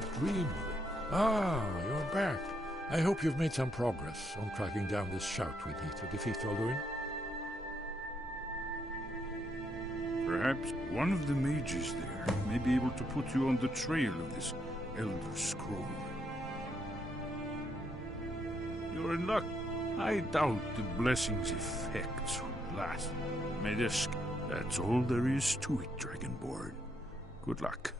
to dream of it. Ah, you're back. I hope you've made some progress on tracking down this shout we need to defeat Alduin. Perhaps one of the mages there may be able to put you on the trail of this Elder Scroll. You're in luck. I doubt the blessing's effects will last. That's all there is to it, Dragonborn. Good luck.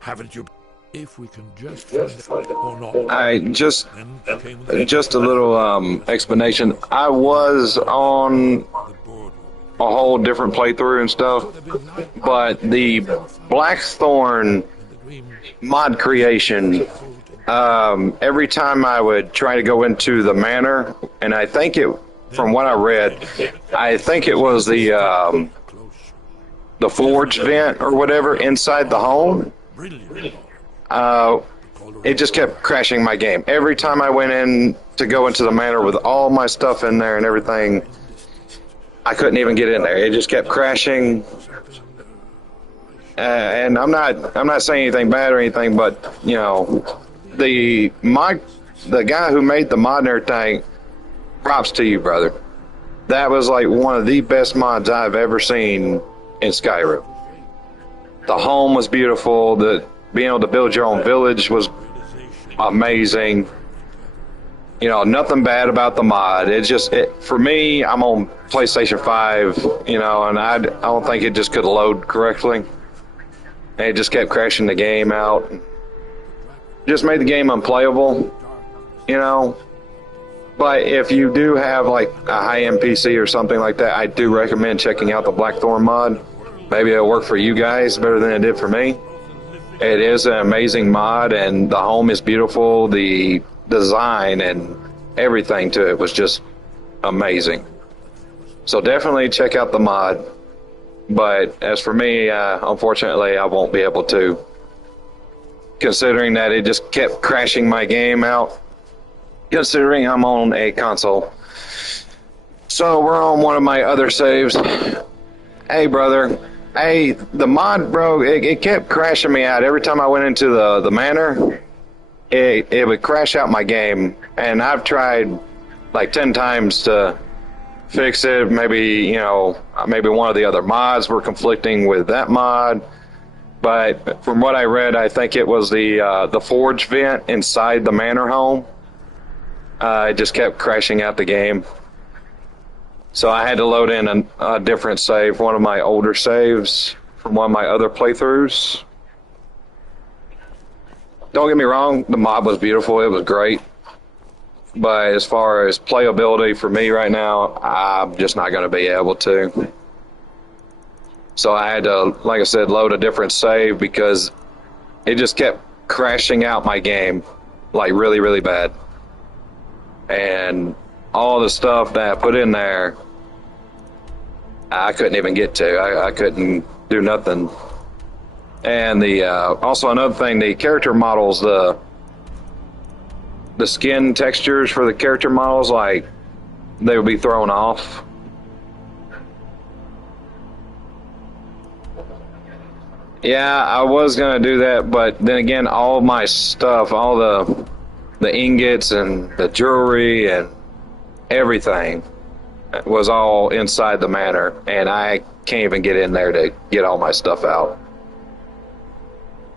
Haven't you? If we can just find it or not. I just a little explanation. I was on a whole different playthrough and stuff, but the Blackthorn mod creation, every time I would try to go into the manor, and I think it, from what I read, I think it was the forge vent or whatever inside the home. It just kept crashing my game. Every time I went in to go into the manor with all my stuff in there and everything, I couldn't even get in there. It just kept crashing. And I'm not saying anything bad or anything, but you know, the guy who made the mod and everything, props to you, brother. That was like one of the best mods I've ever seen in Skyrim. The home was beautiful. Being able to build your own village was amazing. You know, nothing bad about the mod. For me, I'm on PlayStation 5, you know, and I don't think it just could load correctly. And it just kept crashing the game out. Just made the game unplayable, you know. But if you do have like a high-end PC or something like that, I do recommend checking out the Blackthorn mod. Maybe it'll work for you guys better than it did for me. It is an amazing mod, and the home is beautiful. The design and everything to it was just amazing. So definitely check out the mod. But as for me, unfortunately, I won't be able to, considering that it just kept crashing my game out, considering I'm on a console. So we're on one of my other saves. Hey, brother. Hey, the mod, bro, it kept crashing me out. Every time I went into the manor, it would crash out my game. And I've tried like 10 times to fix it. Maybe, you know, maybe one of the other mods were conflicting with that mod. But from what I read, I think it was the forge vent inside the manor home. It just kept crashing out the game. So I had to load in a different save, one of my older saves from one of my other playthroughs. Don't get me wrong, the mod was beautiful, it was great. But as far as playability for me right now, I'm just not going to be able to. So I had to, like I said, load a different save because it just kept crashing out my game, like really, really bad. And all the stuff that I put in there, I couldn't even get to. I couldn't do nothing. And also another thing, the character models, the skin textures for the character models, like, they would be thrown off. Yeah, I was gonna do that, but then again, all my stuff, all the ingots and the jewelry and everything was all inside the manor, and I can't even get in there to get all my stuff out.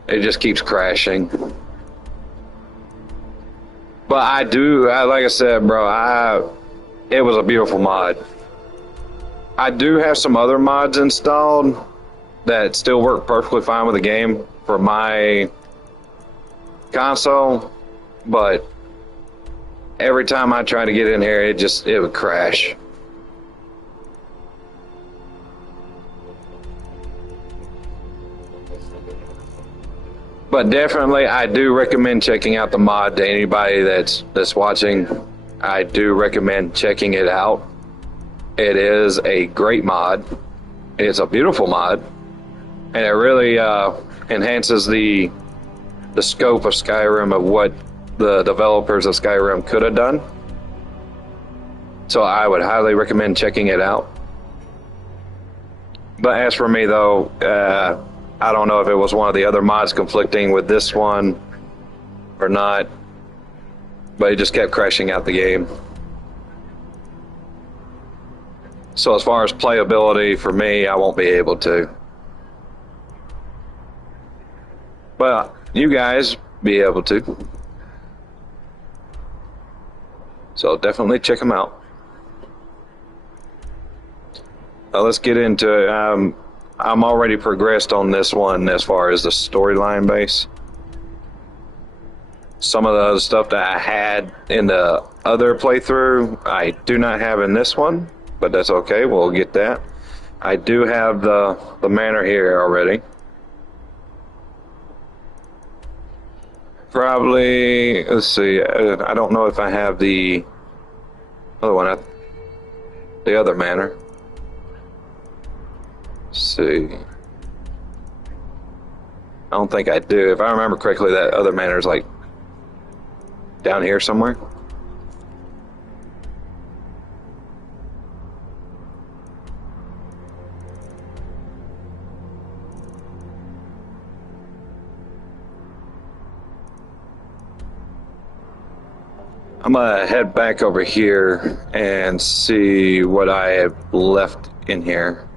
It just keeps crashing. But I do, like I said, bro, it was a beautiful mod. I do have some other mods installed that still work perfectly fine with the game for my console, but every time I try to get in here, it would crash. But definitely, I do recommend checking out the mod to anybody that's watching. I do recommend checking it out. It is a great mod. It's a beautiful mod, and it really enhances the scope of Skyrim, of what the developers of Skyrim could have done. So I would highly recommend checking it out. But as for me, though, I don't know if it was one of the other mods conflicting with this one or not, but it just kept crashing out the game. So as far as playability for me, I won't be able to. But you guys be able to. So definitely check them out. Let's get into it. I'm already progressed on this one as far as the storyline base. Some of the other stuff that I had in the other playthrough, I do not have in this one, but that's okay. We'll get that. I do have the manor here already. Probably, let's see, I don't know if I have the other one, the other manor. Let's see. I don't think I do. If I remember correctly, that other manor is like down here somewhere. I'm gonna head back over here and see what I have left in here.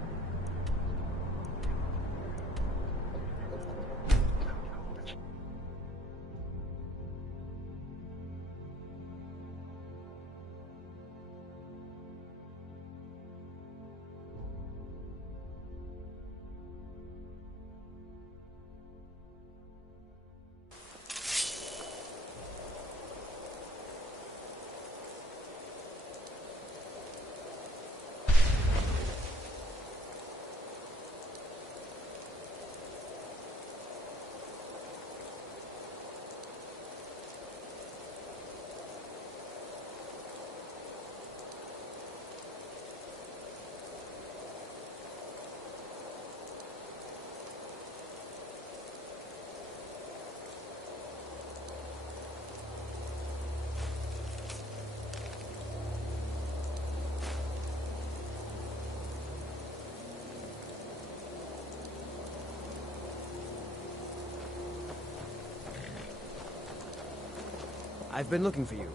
I've been looking for you.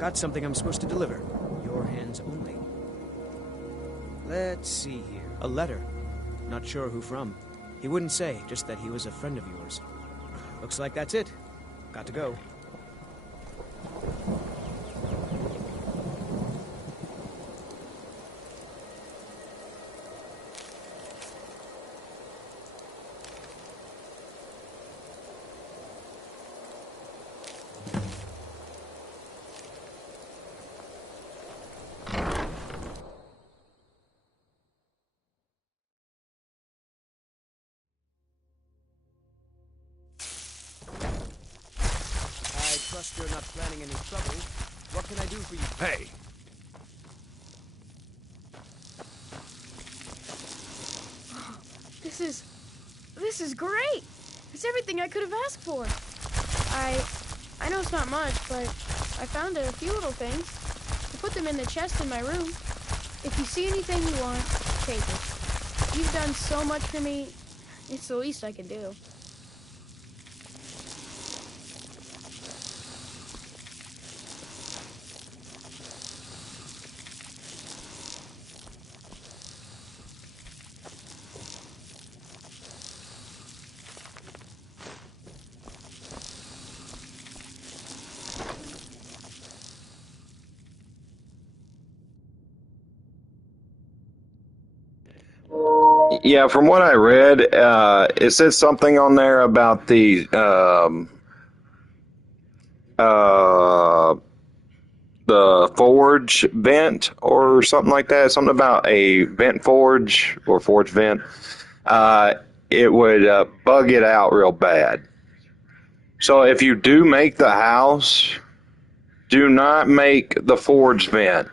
Got something I'm supposed to deliver. Your hands only. Let's see here. A letter. Not sure who from. He wouldn't say, just that he was a friend of yours. Looks like that's it. Got to go. I trust you're not planning any trouble. What can I do for you? Hey! This is great! It's everything I could have asked for. I know it's not much, but I found a few little things. I put them in the chest in my room. If you see anything you want, take it. You've done so much for me, it's the least I can do. Yeah, from what I read, it said something on there about the forge vent or something like that. Something about a vent forge or forge vent. It would bug it out real bad. So if you do make the house, do not make the forge vent,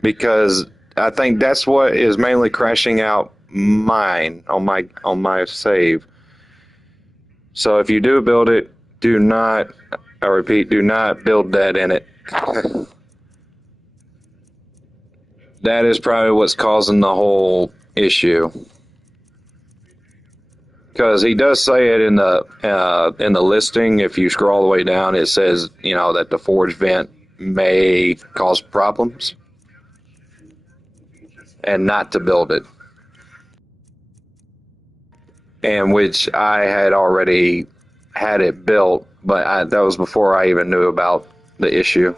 because I think that's what is mainly crashing out mine on my save. So if you do build it, do not, I repeat, do not build that in it. That is probably what's causing the whole issue. Because he does say it in the listing. If you scroll all the way down, it says, you know, that the forge vent may cause problems and not to build it. And which I had already had it built, but that was before I even knew about the issue.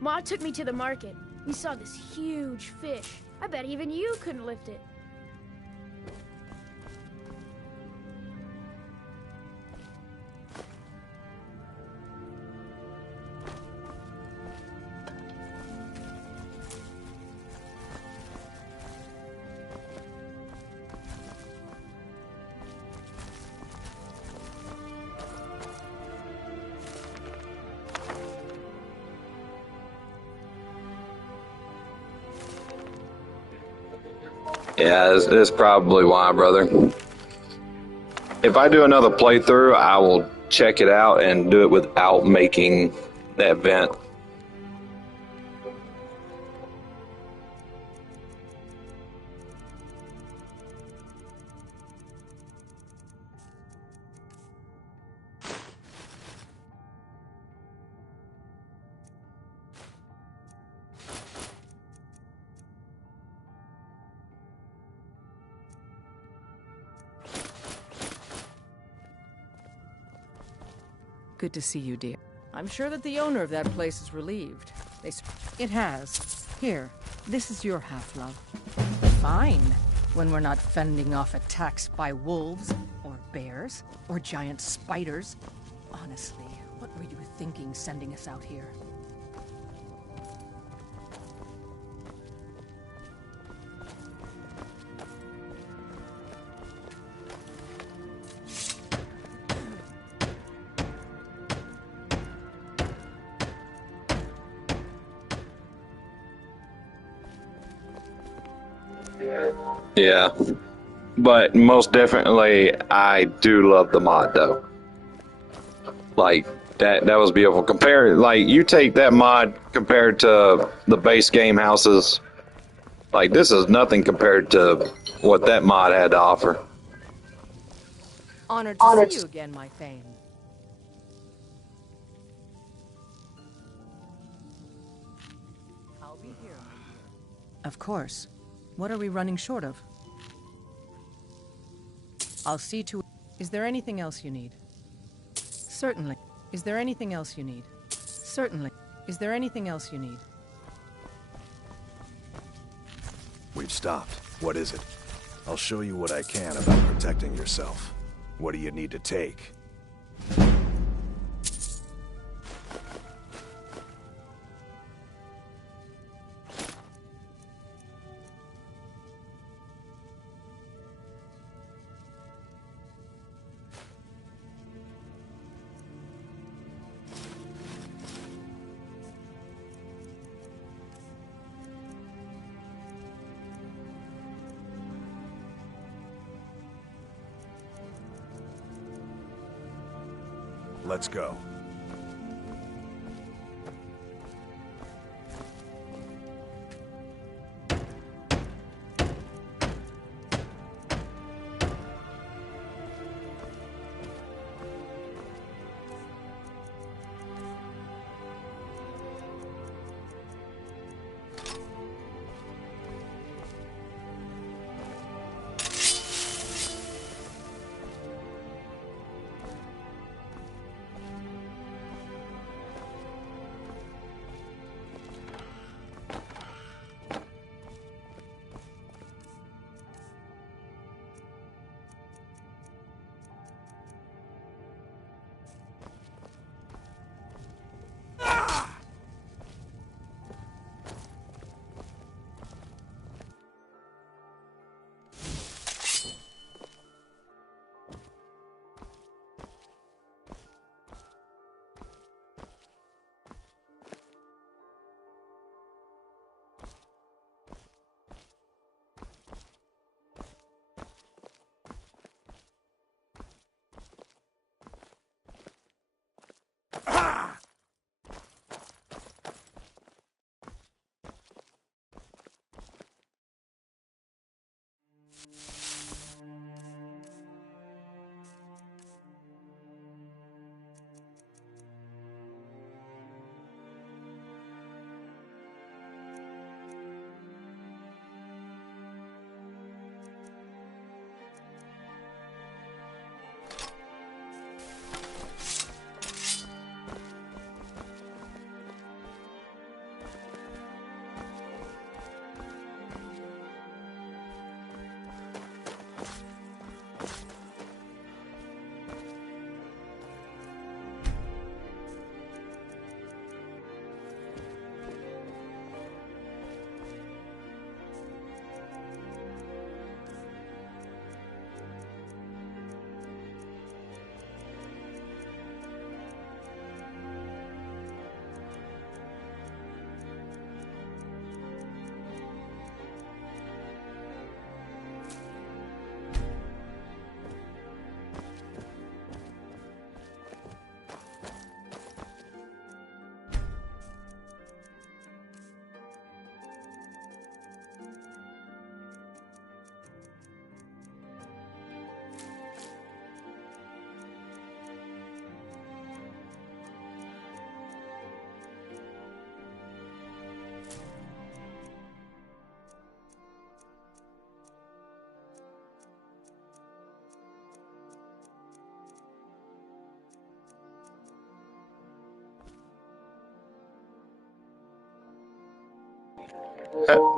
Ma took me to the market. We saw this huge fish. I bet even you couldn't lift it. Yeah, that's probably why, brother. If I do another playthrough, I will check it out and do it without making that vent. Good to see you, dear. I'm sure that the owner of that place is relieved. It has. Here, this is your half, love. Fine. When we're not fending off attacks by wolves, or bears, or giant spiders. Honestly, what were you thinking sending us out here? Yeah, but most definitely, I do love the mod though. Like that was beautiful. Compare, like you take that mod compared to the base game houses. Like this is nothing compared to what that mod had to offer. Honored to see you again, my Thane. I'll be here. Of course. What are we running short of? I'll see to it. Is there anything else you need? Certainly. Is there anything else you need? Certainly. Is there anything else you need? We've stopped. What is it? I'll show you what I can about protecting yourself. What do you need to take? Let's go.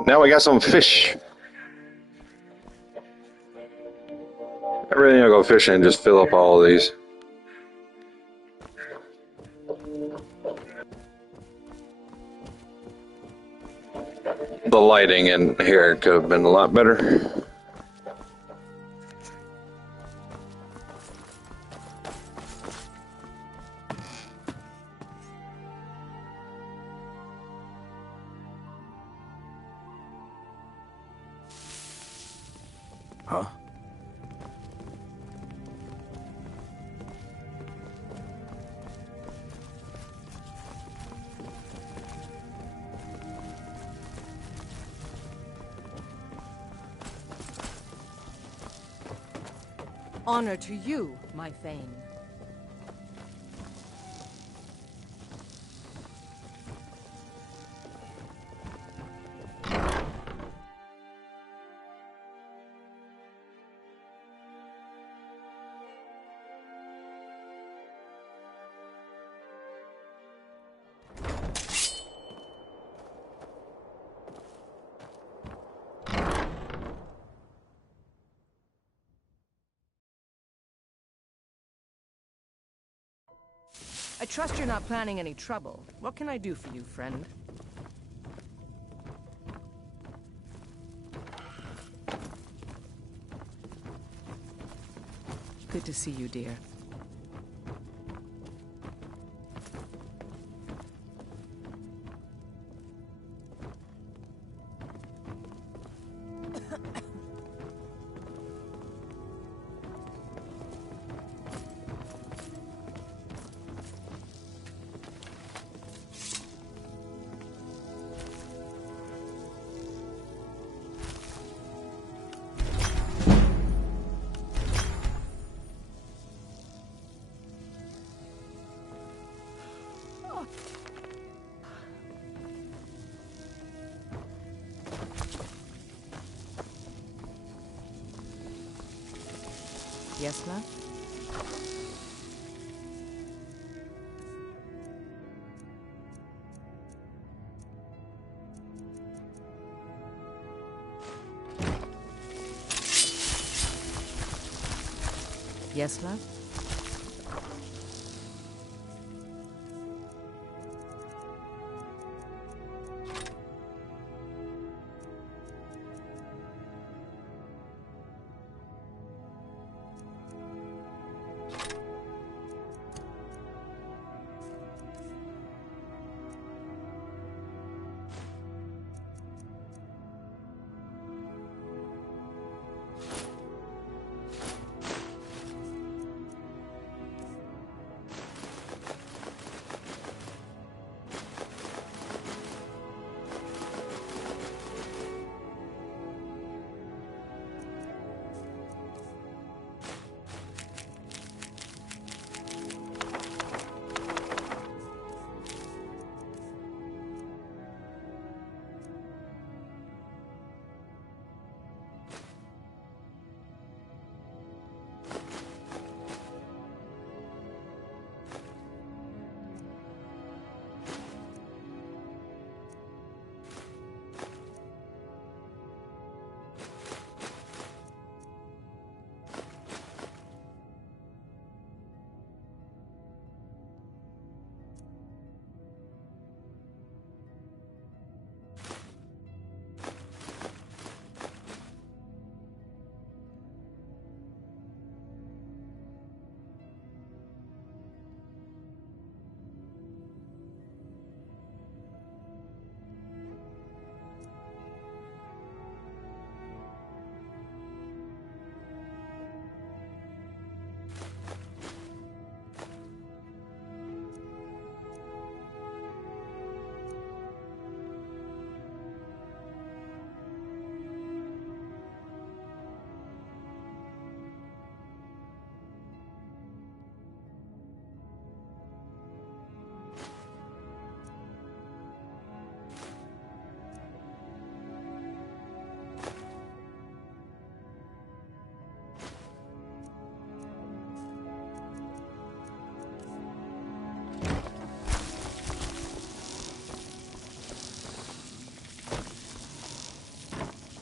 Now we got some fish. I really need to go fishing and just fill up all of these. The lighting in here could have been a lot better. Huh? Honor to you, my Thane. I trust you're not planning any trouble. What can I do for you, friend? Good to see you, dear. Yes, love? Yes, love?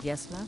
Yes, love?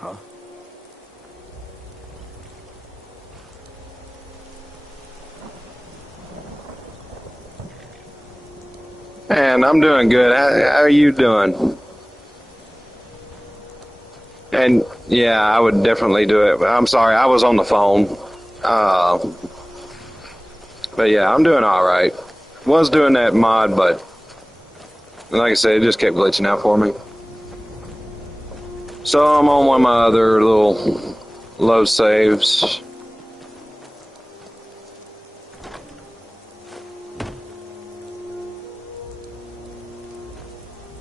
Huh? Man, I'm doing good. How are you doing? And yeah, I would definitely do it. I'm sorry, I was on the phone. Uh, but yeah, I'm doing all right. Was doing that mod, but like I said, it just kept glitching out for me. So I'm on one of my other little low saves.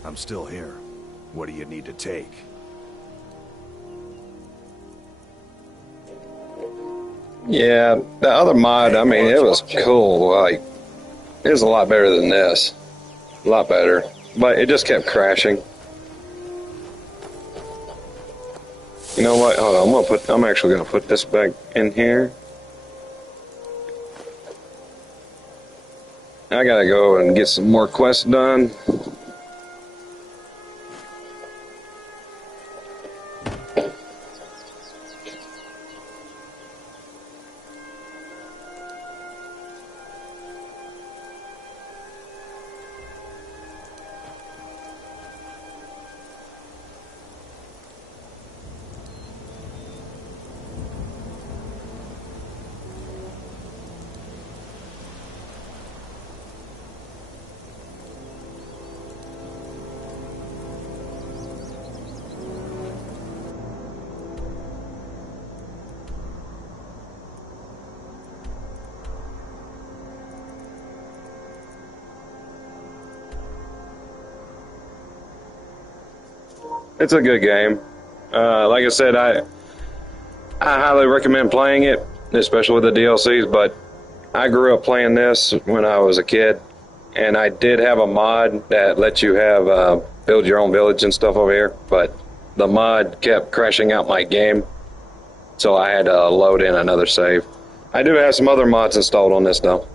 I'm still here. What do you need to take? Yeah, the other mod, I mean, it was cool. Like, it was a lot better than this. A lot better. But it just kept crashing. You know what? Hold on, I'm actually gonna put this back in here. I gotta go and get some more quests done. It's a good game. Like I said, I highly recommend playing it, especially with the DLCs, but I grew up playing this when I was a kid, and I did have a mod that lets you have build your own village and stuff over here, but the mod kept crashing out my game, so I had to load in another save. I do have some other mods installed on this, though.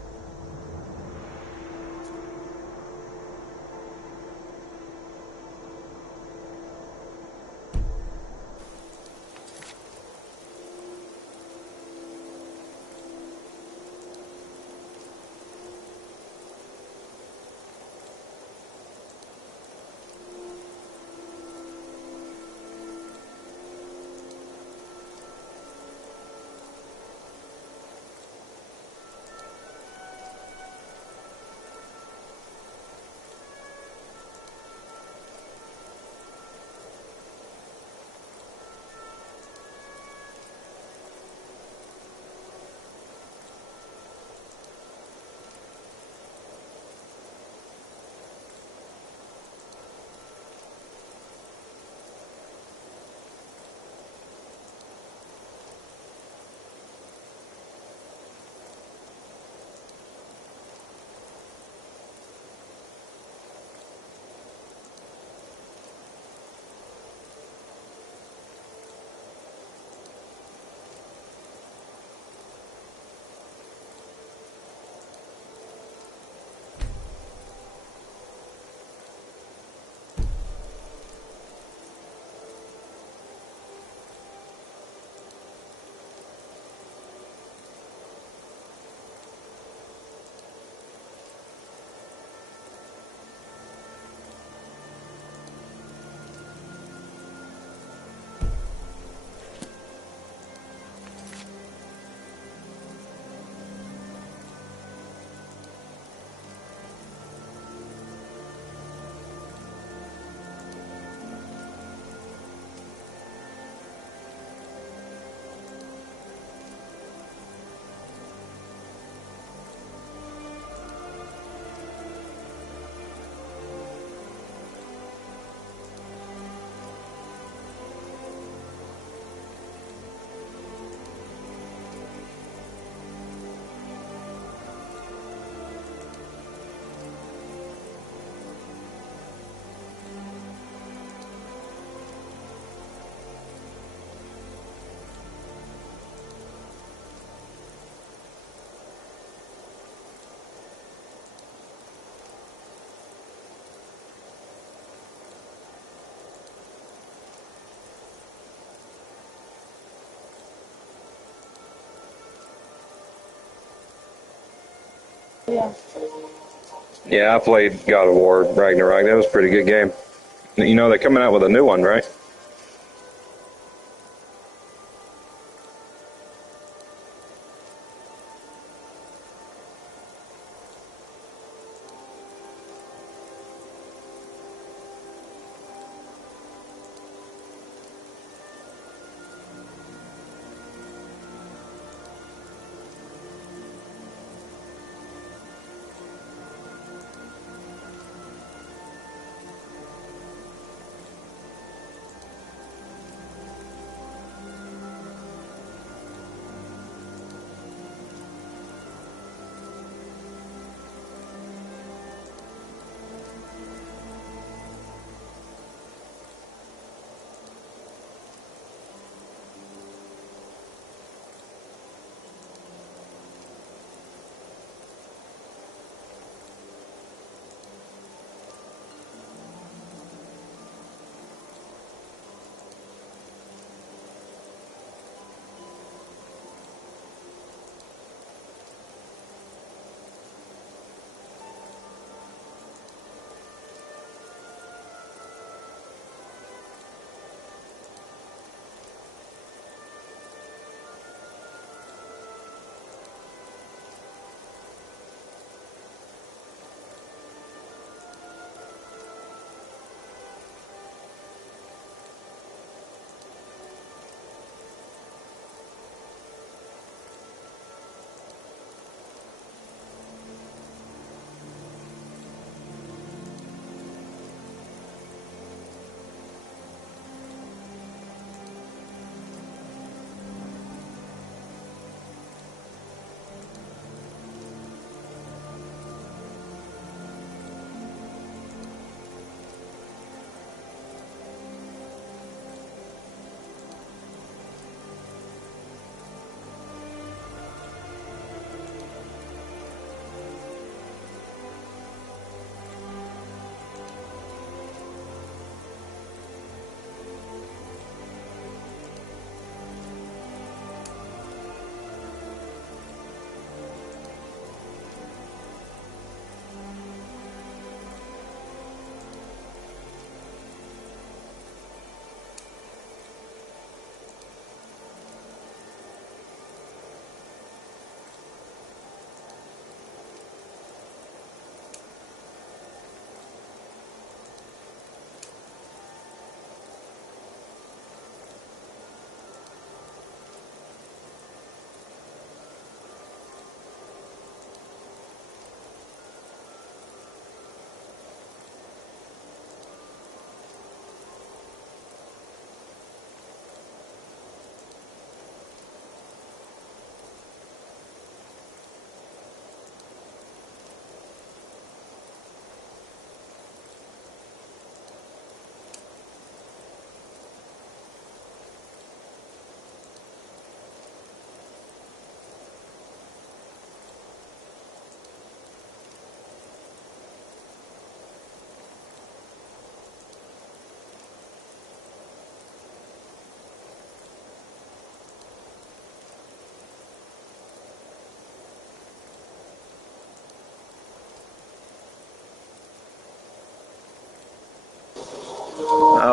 Yeah, I played God of War Ragnarok. That was a pretty good game. You know, they're coming out with a new one, right?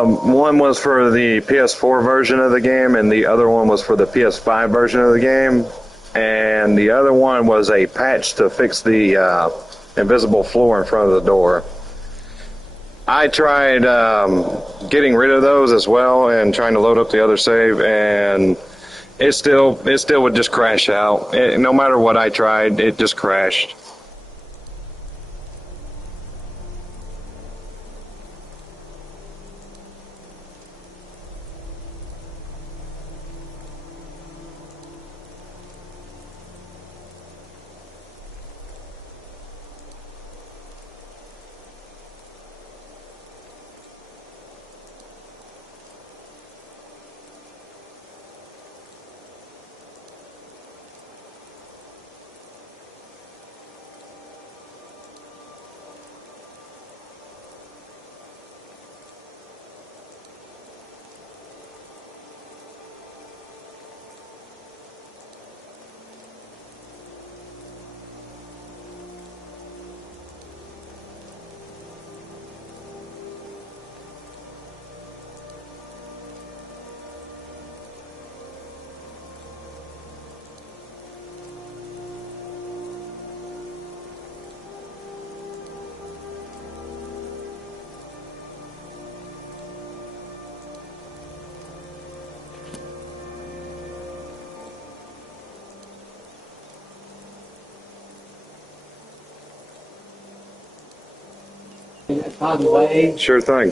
One was for the PS4 version of the game, and the other one was for the PS5 version of the game. And the other one was a patch to fix the invisible floor in front of the door. I tried getting rid of those as well and trying to load up the other save, and it still would just crash out. No matter what I tried, it just crashed. Sure thing.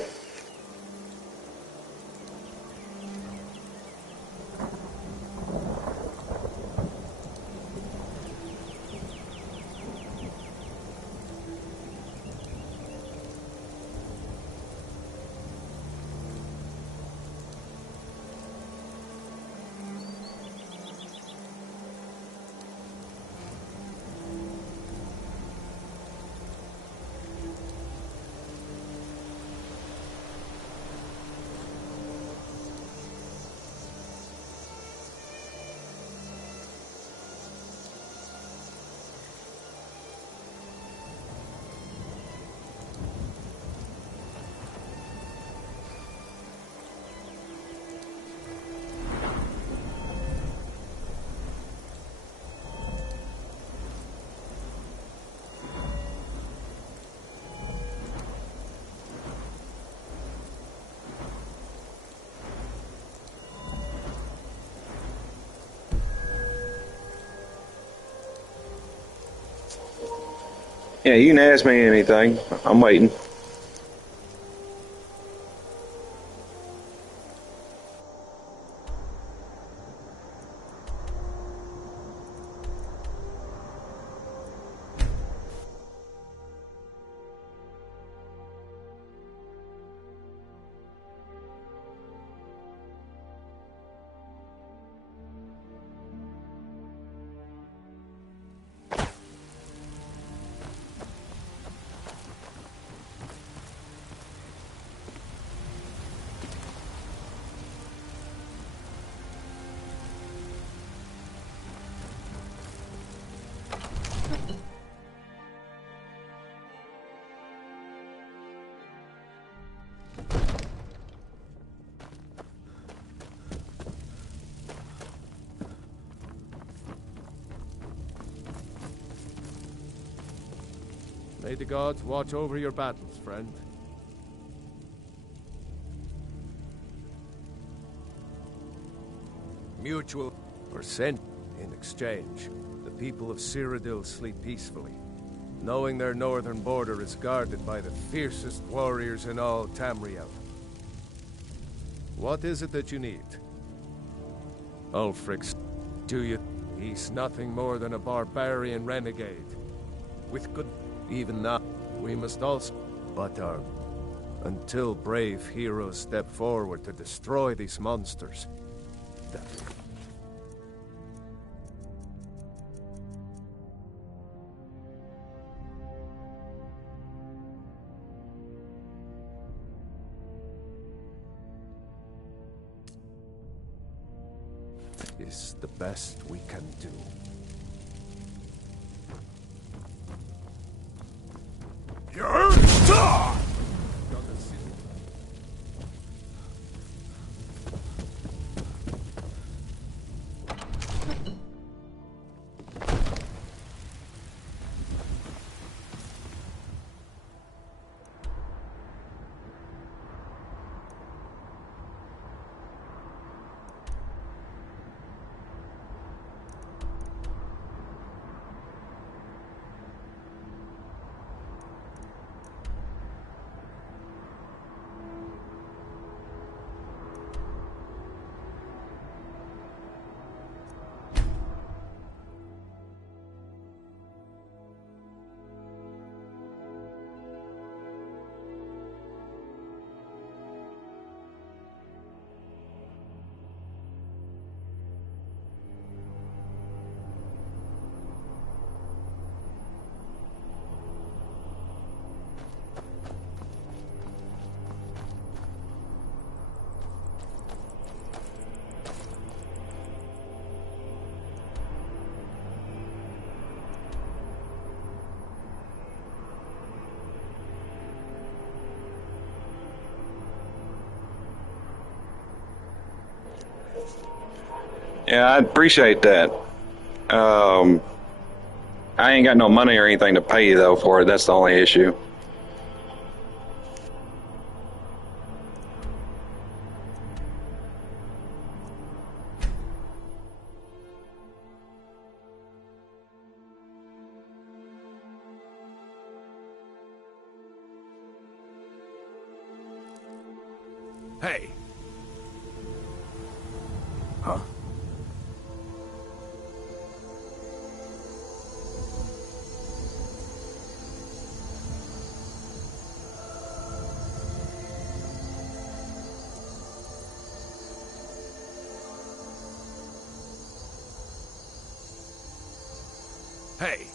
Yeah, you can ask me anything. I'm waiting. May the gods watch over your battles, friend. Mutual or sent in exchange. The people of Cyrodiil sleep peacefully, knowing their northern border is guarded by the fiercest warriors in all Tamriel. What is it that you need? Ulfric's, do you? He's nothing more than a barbarian renegade. With good, even now, we must also, but until brave heroes step forward to destroy these monsters. That is the best we can do. Yeah, I appreciate that. I ain't got no money or anything to pay you though for it. That's the only issue. Hey! Huh? Hey!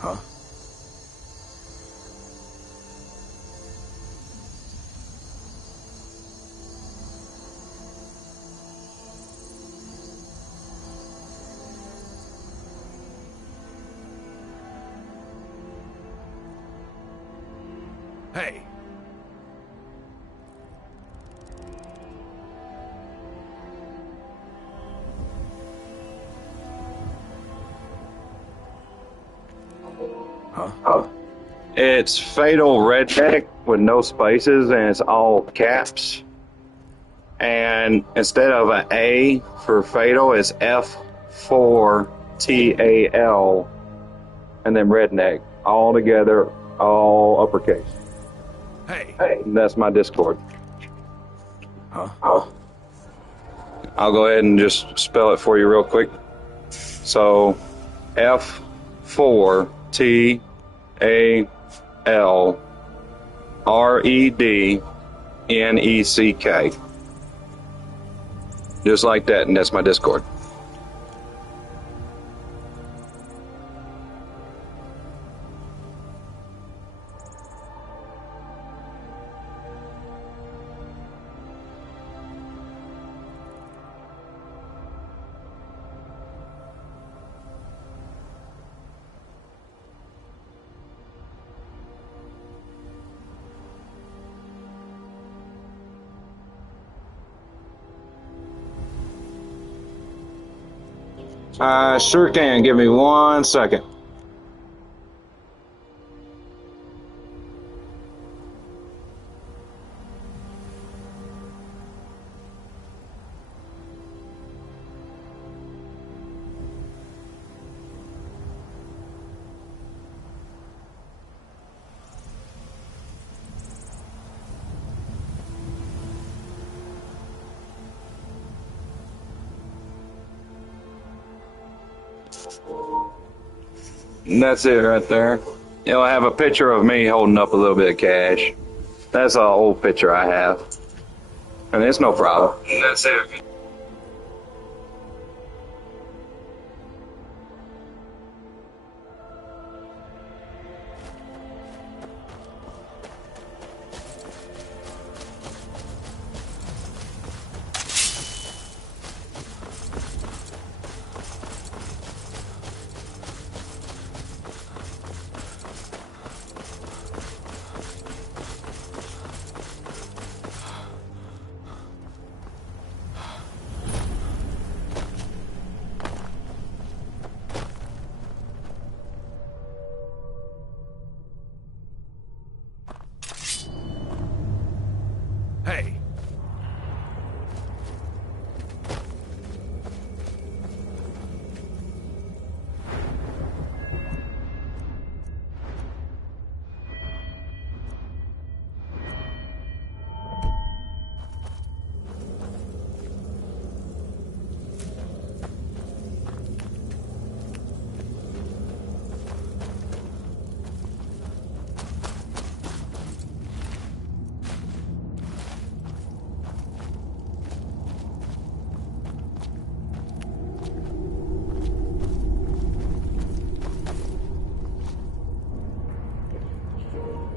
Huh? Hey! Huh? It's Fatal Redneck with no spaces, and it's all caps. And instead of an A for Fatal, it's F4TAL, and then Redneck, all together, all uppercase. Hey! And that's my Discord. Huh? I'll go ahead and just spell it for you real quick. So, F4TALREDNECK. Just like that, and that's my Discord. Sure can. Give me 1 second. And that's it right there. It'll have a picture of me holding up a little bit of cash. That's an old picture I have. And it's no problem. And that's it. Hey!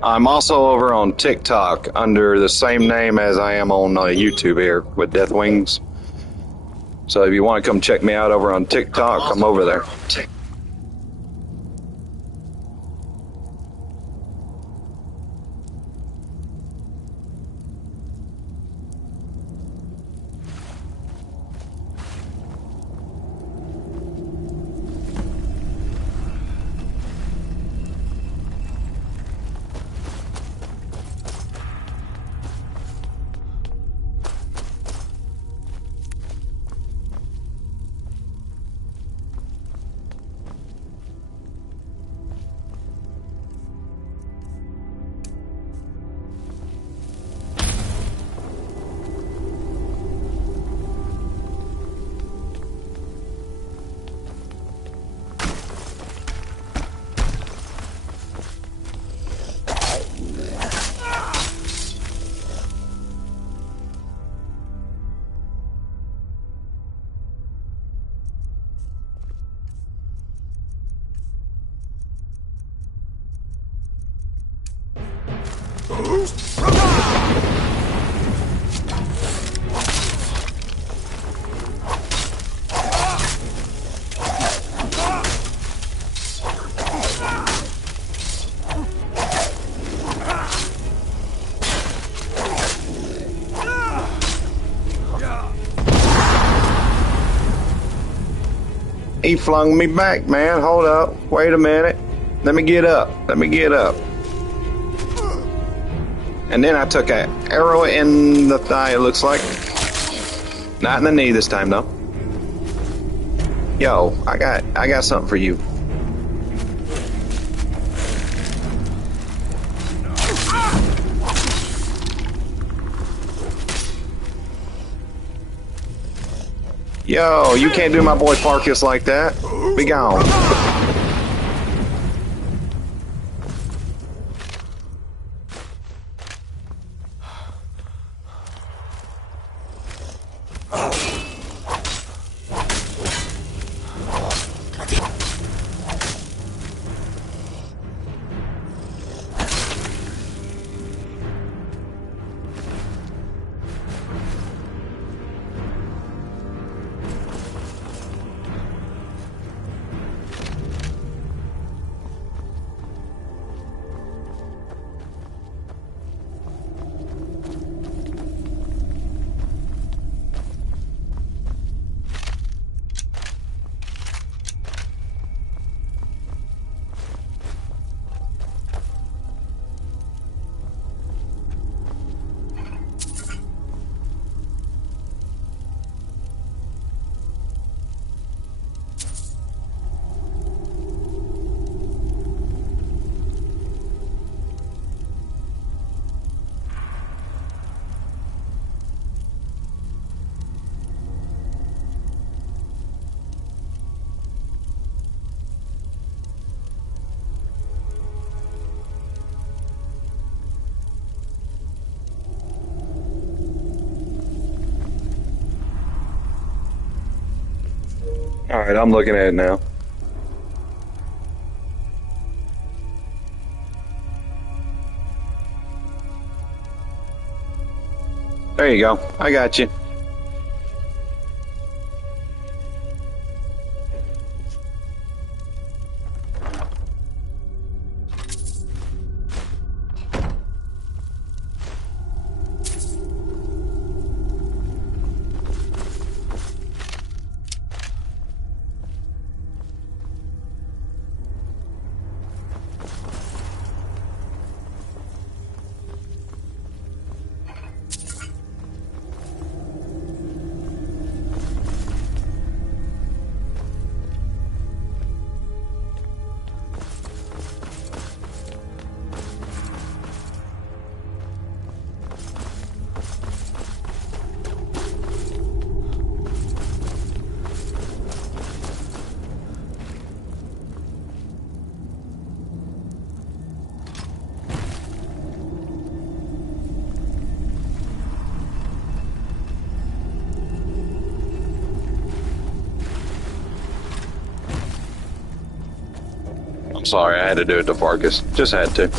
I'm also over on TikTok under the same name as I am on YouTube here with Death Wings. So if you want to come check me out over on TikTok, I'm over there. He flung me back, man. Hold up. Wait a minute. Let me get up. Let me get up. And then I took an arrow in the thigh, it looks like. Not in the knee this time, though. Yo, I got something for you. Yo, you can't do my boy Parkus like that. Be gone. Alright, I'm looking at it now. There you go. I got you. I'm sorry, I had to do it to Farkas. Just had to.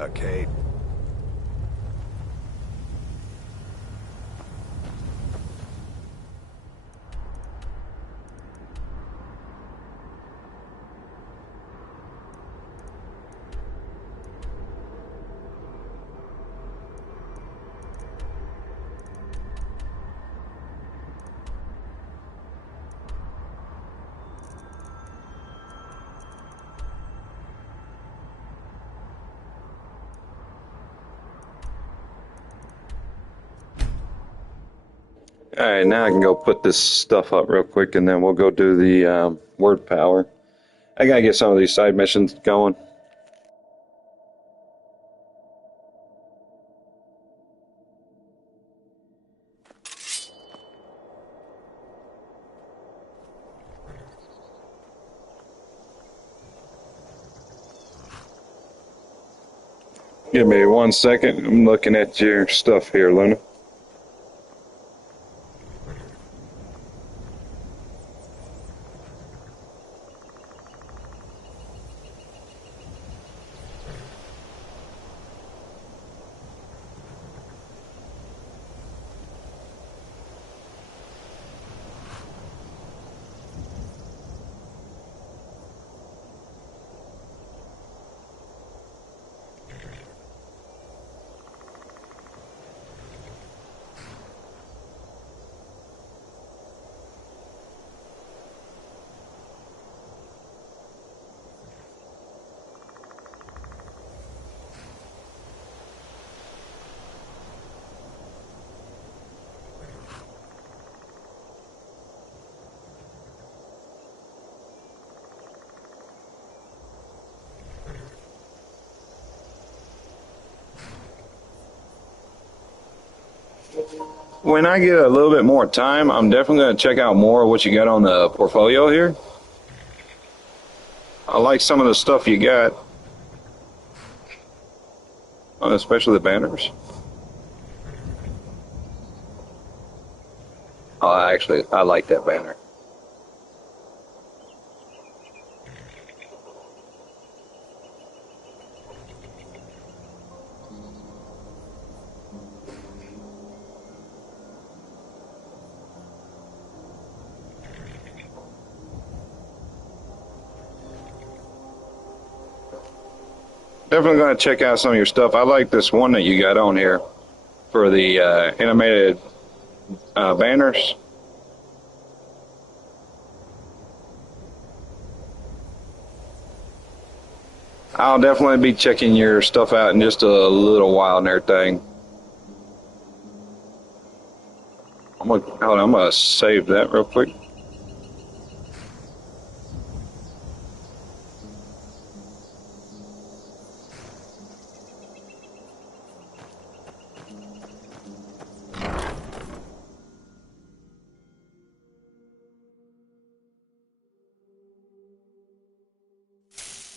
Okay. Alright, now I can go put this stuff up real quick and then we'll go do the word power. I gotta get some of these side missions going. Give me 1 second. I'm looking at your stuff here, Luna. when I get a little bit more time, I'm definitely going to check out more of what you got on the portfolio here. I like some of the stuff you got, especially the banners. Actually, I like that banner. Definitely going to check out some of your stuff. I like this one that you got on here for the animated banners. I'll definitely be checking your stuff out in just a little while and everything. Hold on, I'm going to save that real quick.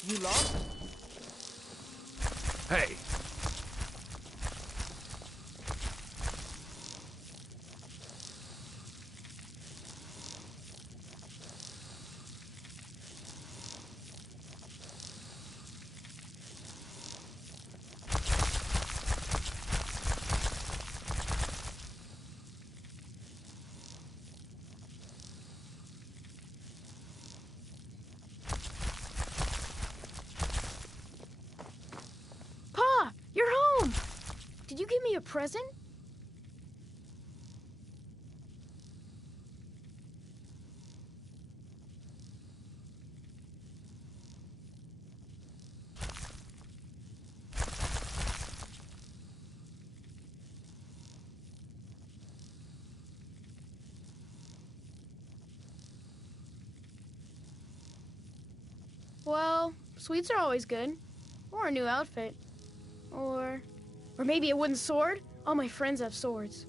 You lost? Hey! Pa, you're home! Did you give me a present? Well, sweets are always good. Or a new outfit. Or maybe a wooden sword? All my friends have swords.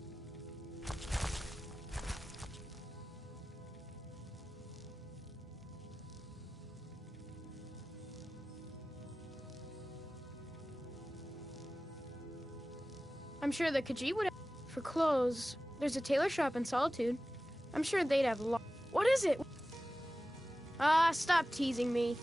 I'm sure the Khajiit would have... For clothes, there's a tailor shop in Solitude. I'm sure they'd have What is it? Ah, stop teasing me.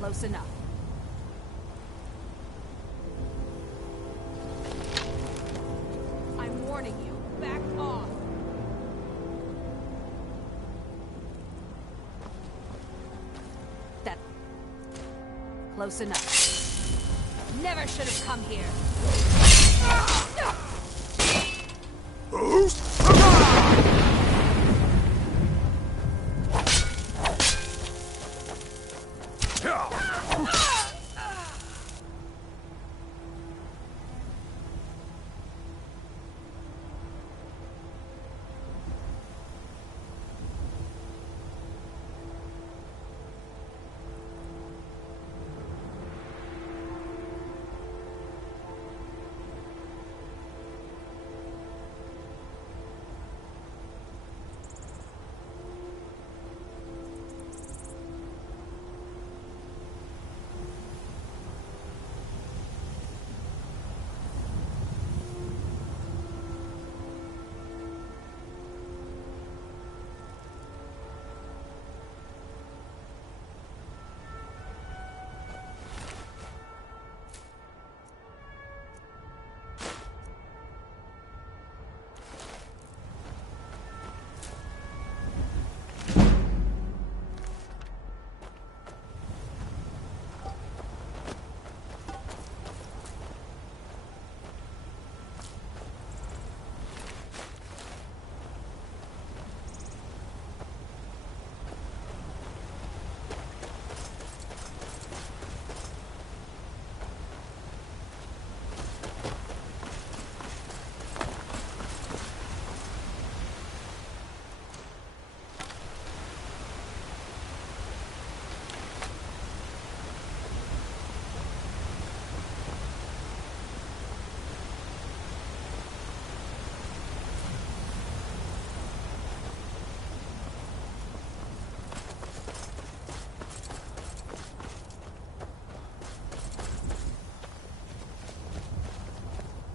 Close enough. I'm warning you. Back off. That... Close enough. Never should have come here.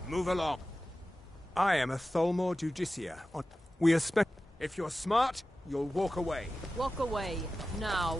Move along. I am a Tholmor Judiciar. We expect... If you're smart, you'll walk away. Walk away, now.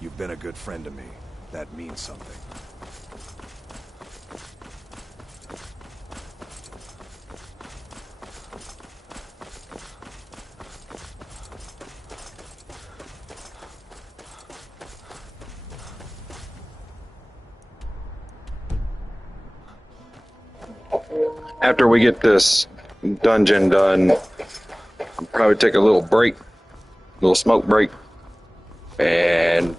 You've been a good friend to me. That means something. After we get this dungeon done, I'll probably take a little break, little smoke break, and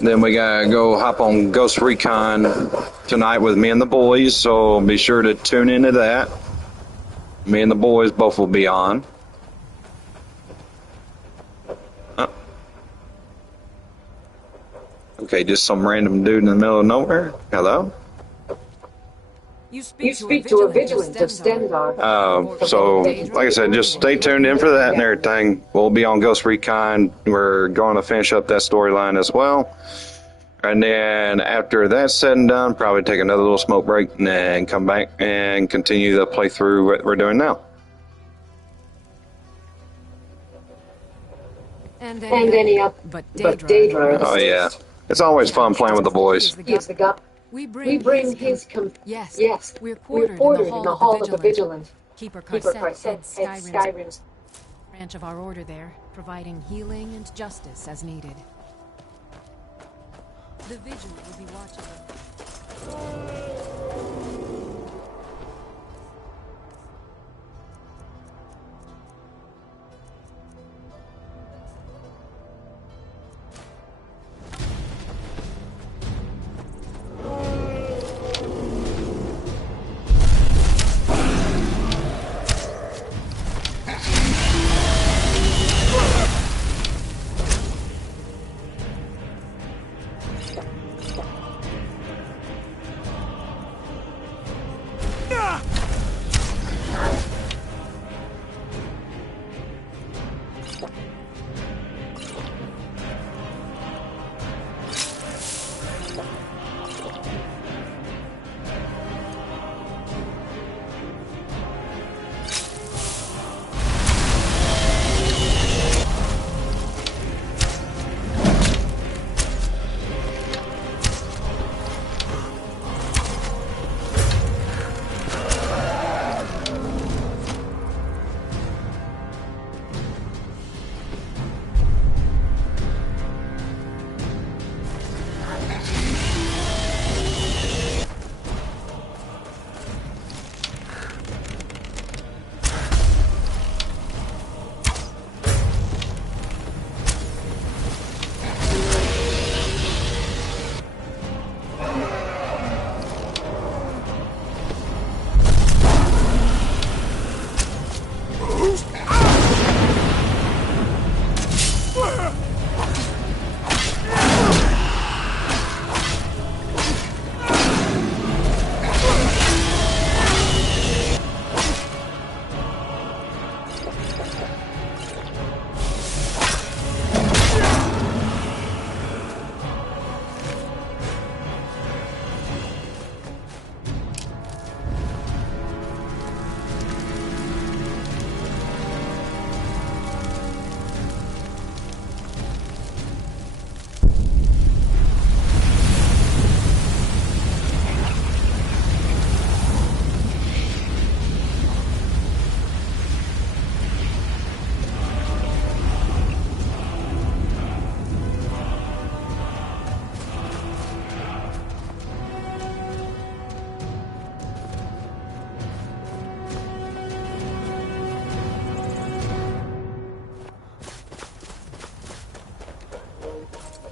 then we gotta go hop on Ghost Recon tonight with me and the boys, so be sure to tune into that. Me and the boys both will be on. Okay, just some random dude in the middle of nowhere. Hello? You speak to a vigilant of Stendarr. So, like I said, just stay tuned in for that and everything. We'll be on Ghost Recon. We're going to finish up that storyline as well. And then after that's said and done, probably take another little smoke break and then come back and continue the playthrough what we're doing now. And any up. But Daedra. Oh yeah, it's always fun playing with the boys. He is the god. We We bring his Yes. Yes. We're We're quartered in the hall of the Vigilant. Keeper Keeper Carset Carset heads heads Skyrim's Skyrim's. branch of our order there, providing healing and justice as needed. The Vigilant will be watching.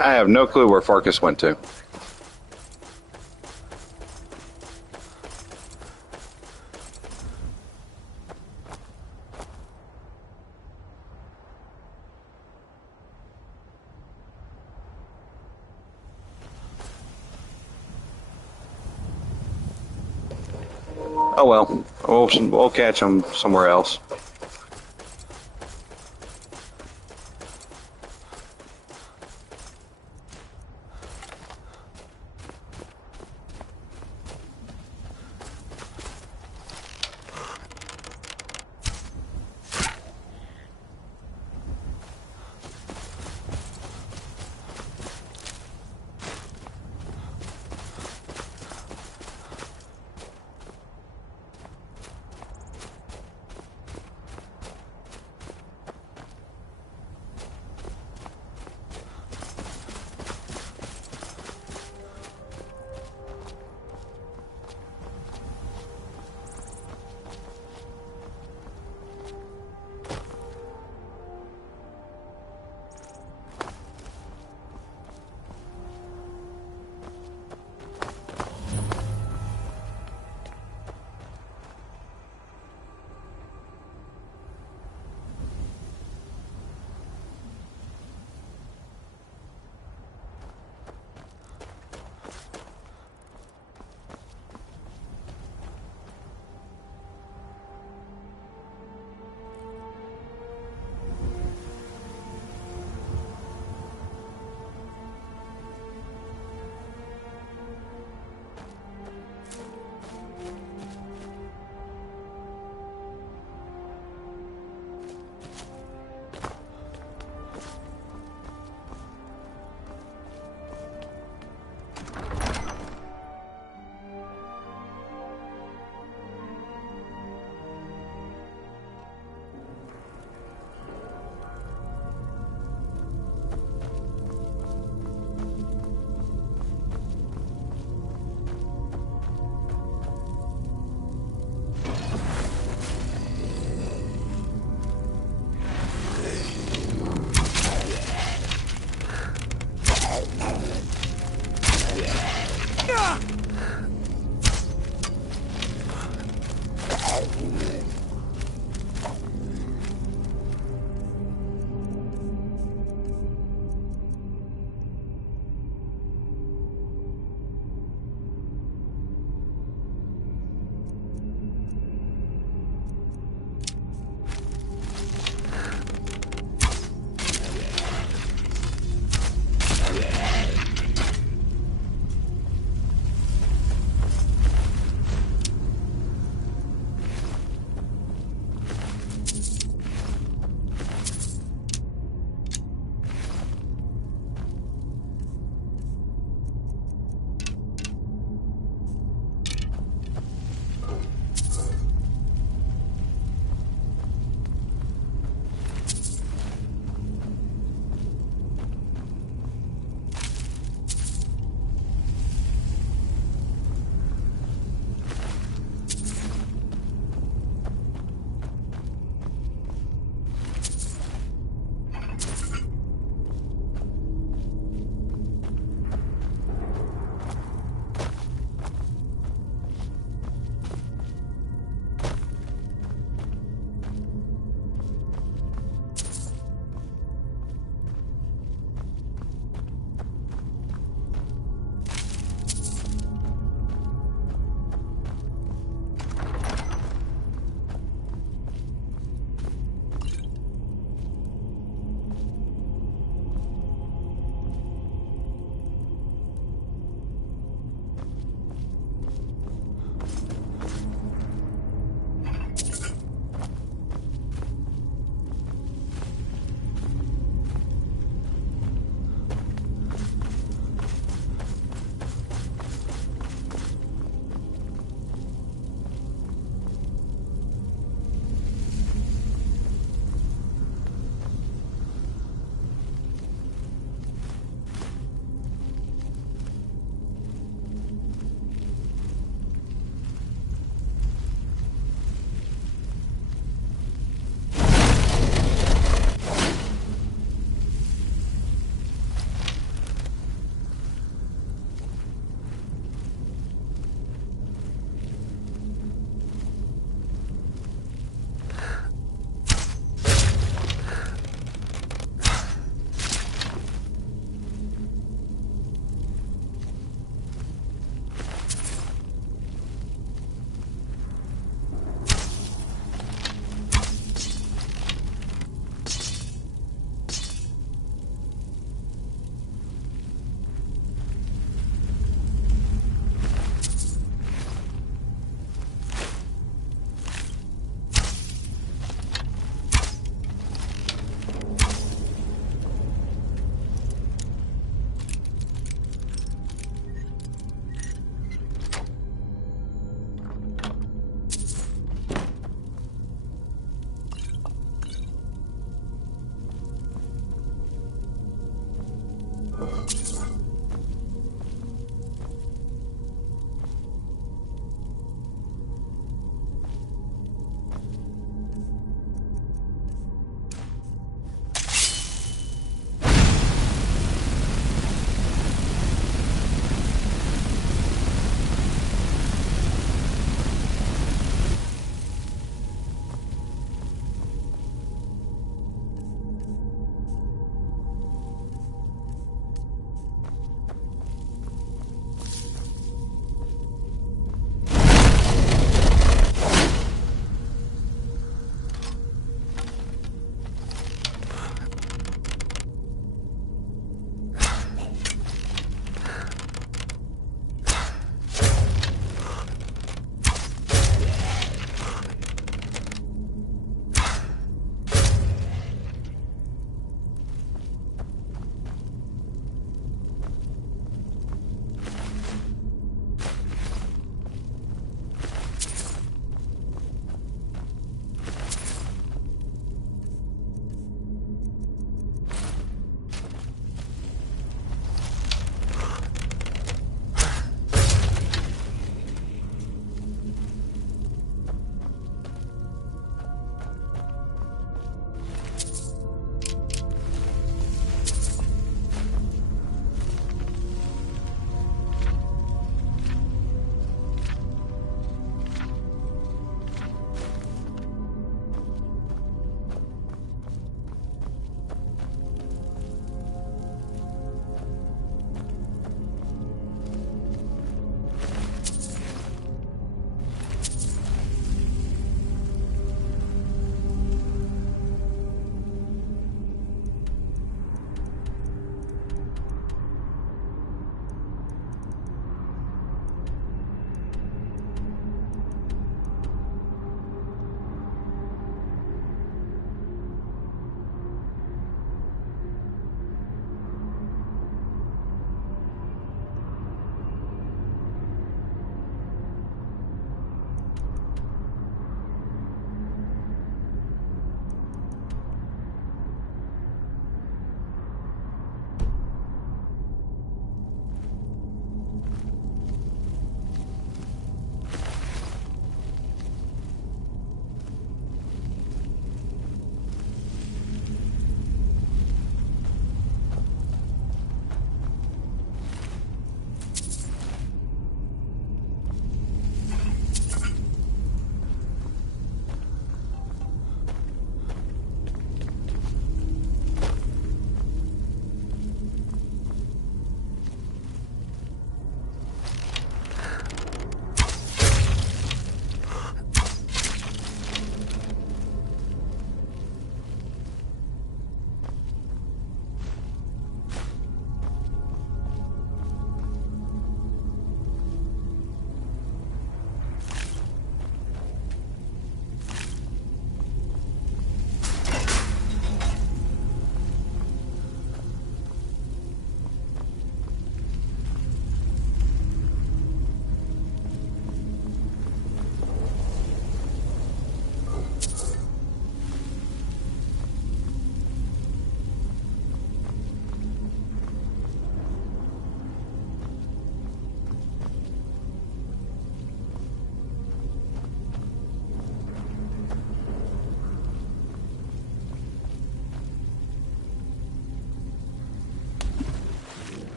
I have no clue where Farkas went to. Oh well, we'll catch him somewhere else.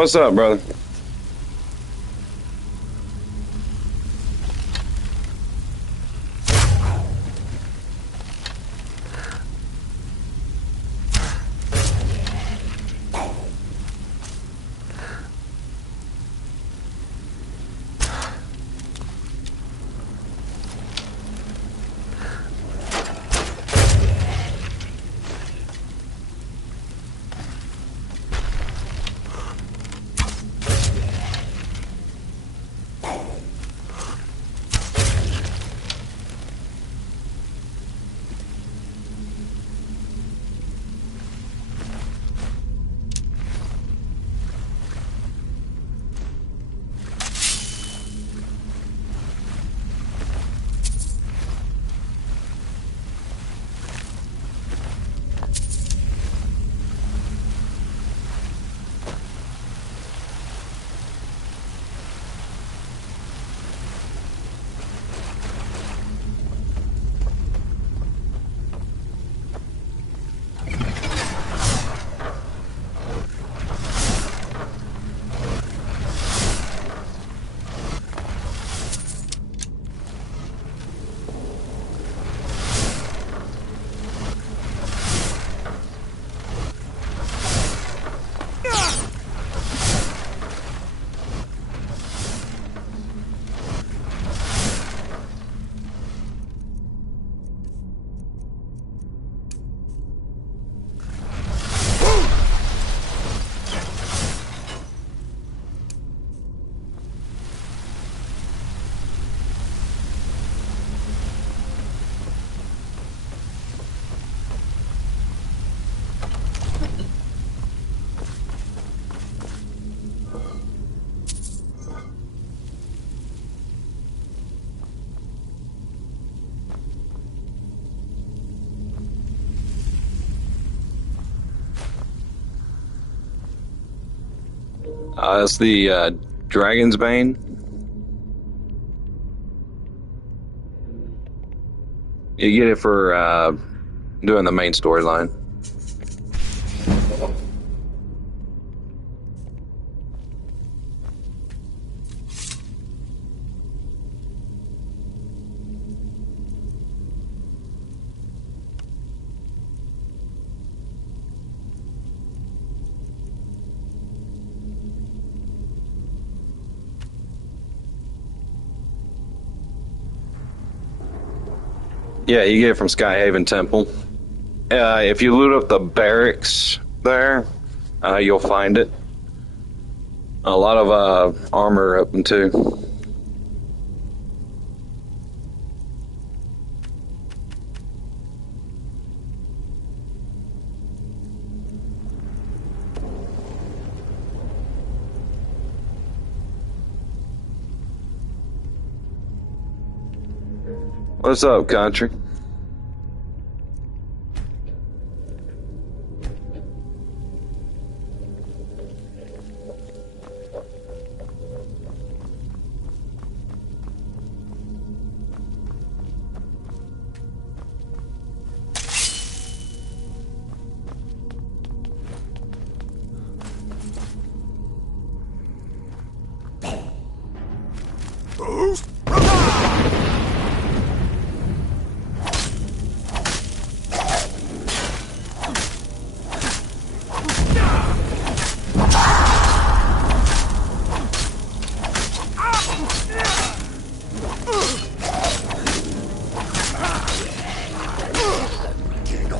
What's up, brother? It's the Dragon's Bane. You get it for doing the main storyline. Yeah, you get it from Skyhaven Temple. If you loot up the barracks there, you'll find it. A lot of armor up in too. What's up, country?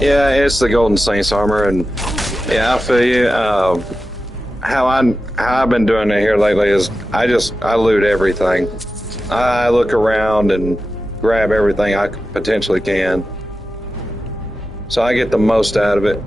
Yeah, it's the Golden Saints armor, and yeah, I feel you. How I've been doing it here lately is I loot everything. I look around and grab everything I potentially can, so I get the most out of it.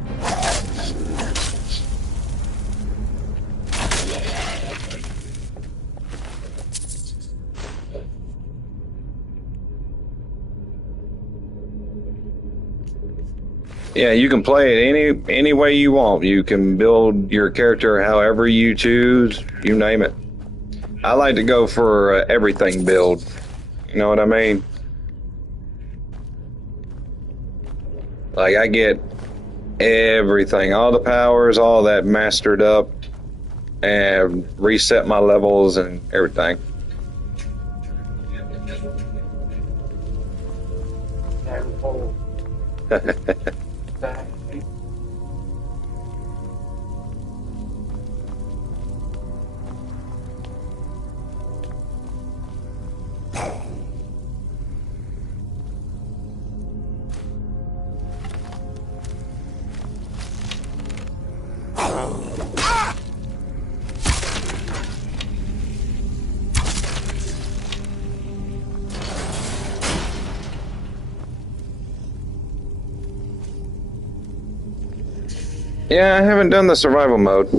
Yeah, you can play it any way you want. You can build your character however you choose, you name it. I like to go for everything build. You know what I mean? Like, I get everything, all the powers, all that mastered up. and reset my levels and everything. Yeah, I haven't done the survival mode.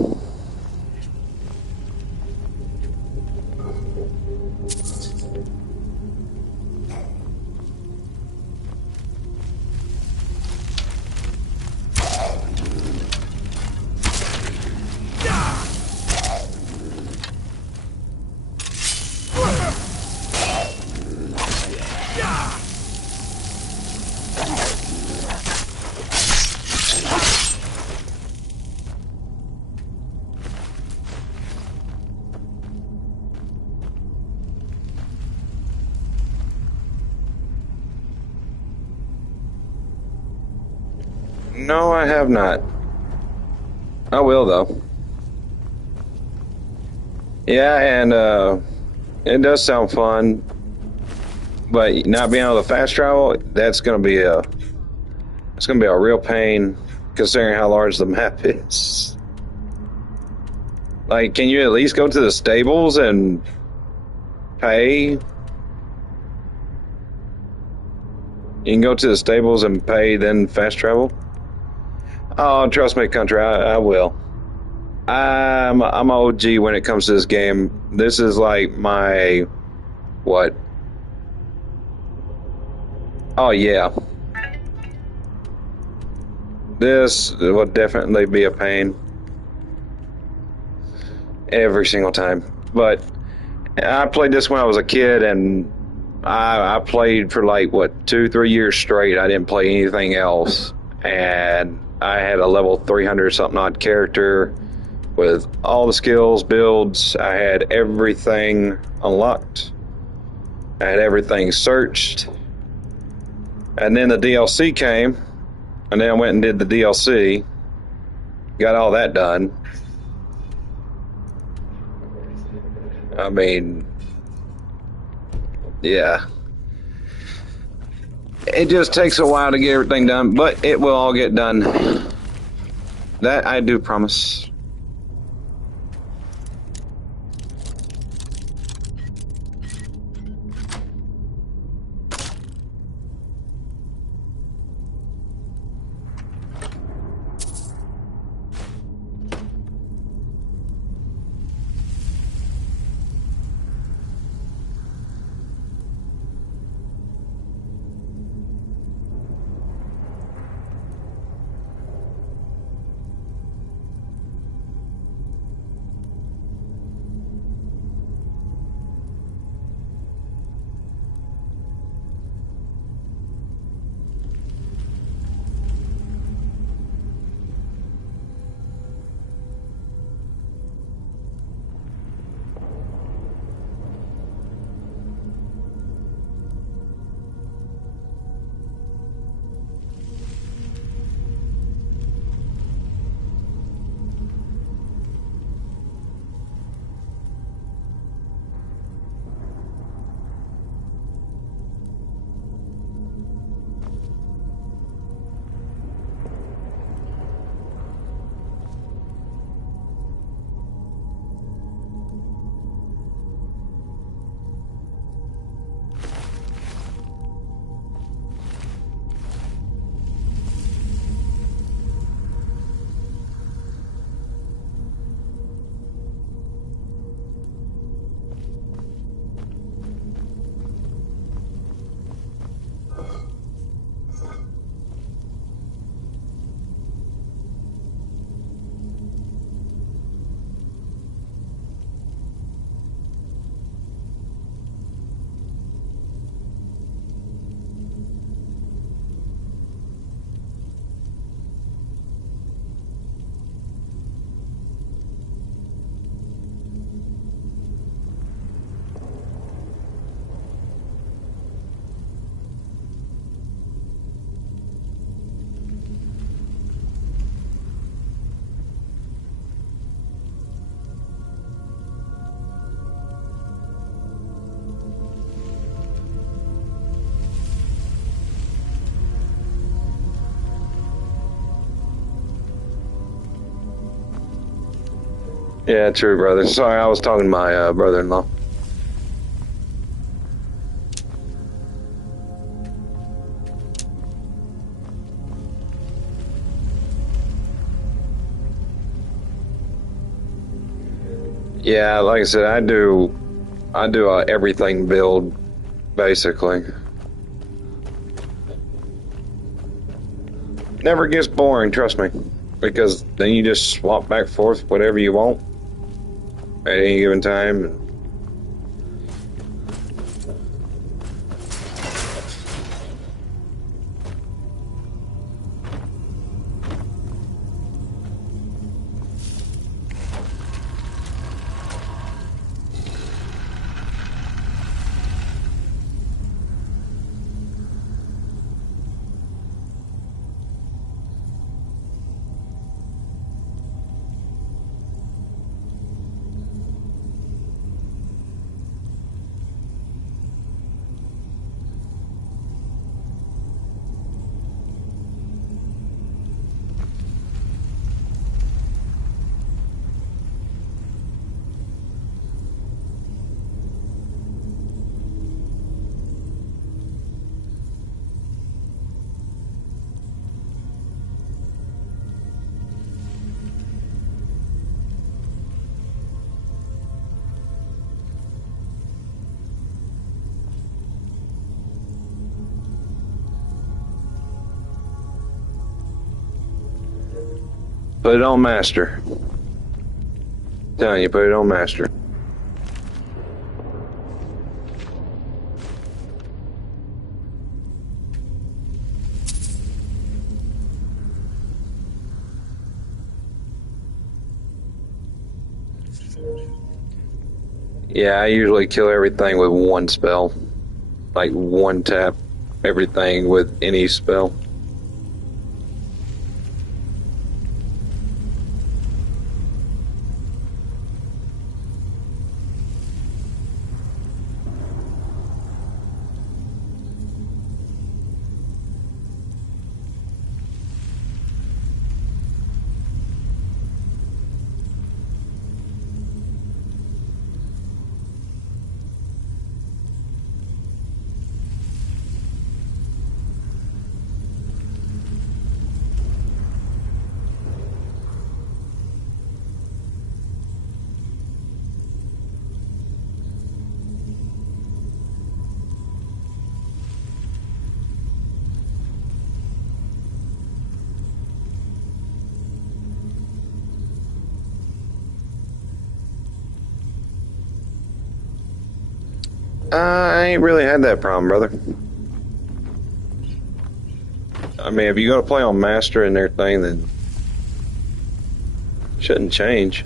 No, I have not. I will, though. Yeah, and it does sound fun, but not being able to fast travel, it's gonna be a real pain, considering how large the map is. Like, can you at least go to the stables and pay? You can go to the stables and pay, then fast travel? Oh, trust me, country, I will. I'm OG when it comes to this game. This is like my... what? Oh, yeah. This will definitely be a pain. Every single time. But I played this when I was a kid, and I played for like, what, 2-3 years straight. I didn't play anything else. And I had a level 300 something odd character with all the skills, builds. I had everything unlocked. I had everything searched. And then the DLC came, and then I went and did the DLC. Got all that done. I mean, yeah. It just takes a while to get everything done, but it will all get done. That I do promise. Yeah, true, brother. Sorry, I was talking to my brother-in-law. Yeah, like I said, I do a everything build, basically. Never gets boring, trust me, because then you just swap back and forth whatever you want at any given time. Put it on master. Telling you, put it on master. Yeah, I usually kill everything with one spell. Like one tap, everything with any spell. I ain't really had that problem, brother. I mean, if you go to play on master and everything, then it shouldn't change.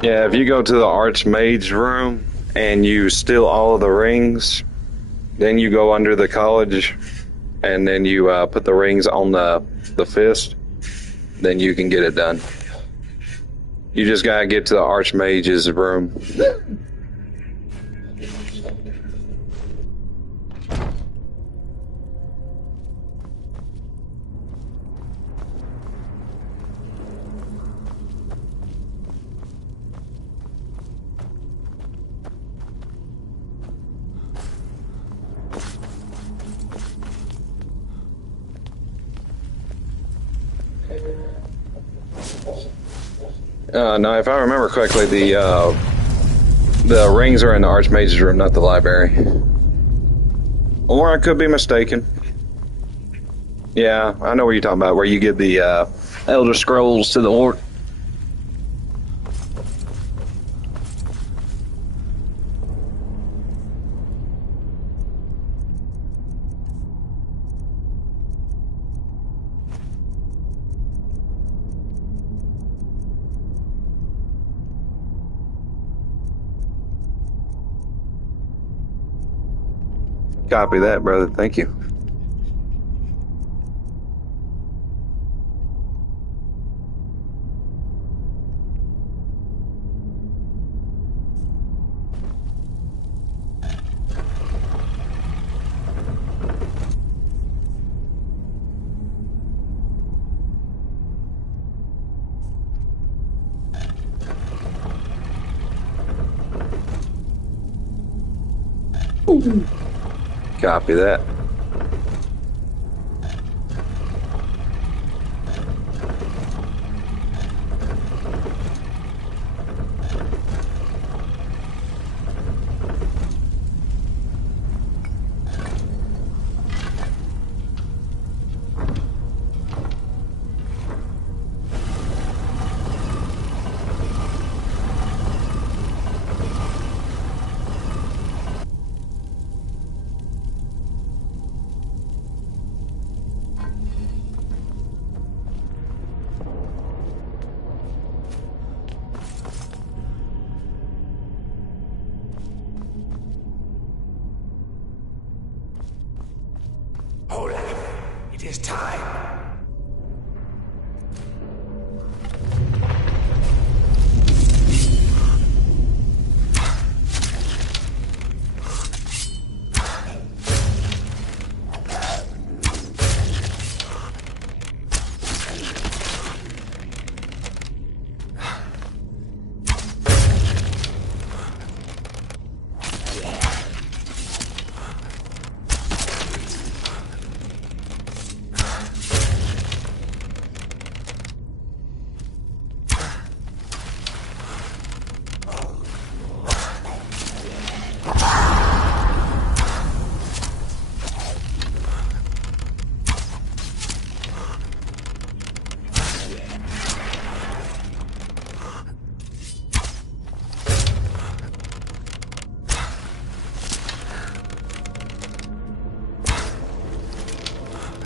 Yeah, if you go to the Archmage's room and you steal all of the rings, then you go under the college and then you put the rings on the fist, then you can get it done. You just gotta get to the Archmage's room. No, if I remember correctly, the rings are in the Archmage's room, not the library. Or I could be mistaken. Yeah, I know what you're talking about, where you give the Elder Scrolls to the orc. Copy that, brother. Thank you. Copy that. It is time.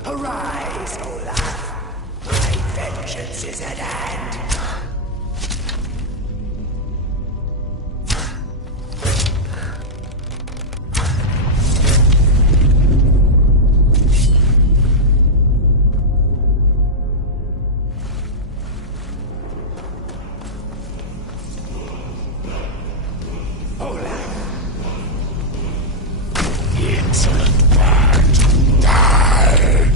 Arise, Olaf. My vengeance is at hand. Olaf. Insolent bird. Die.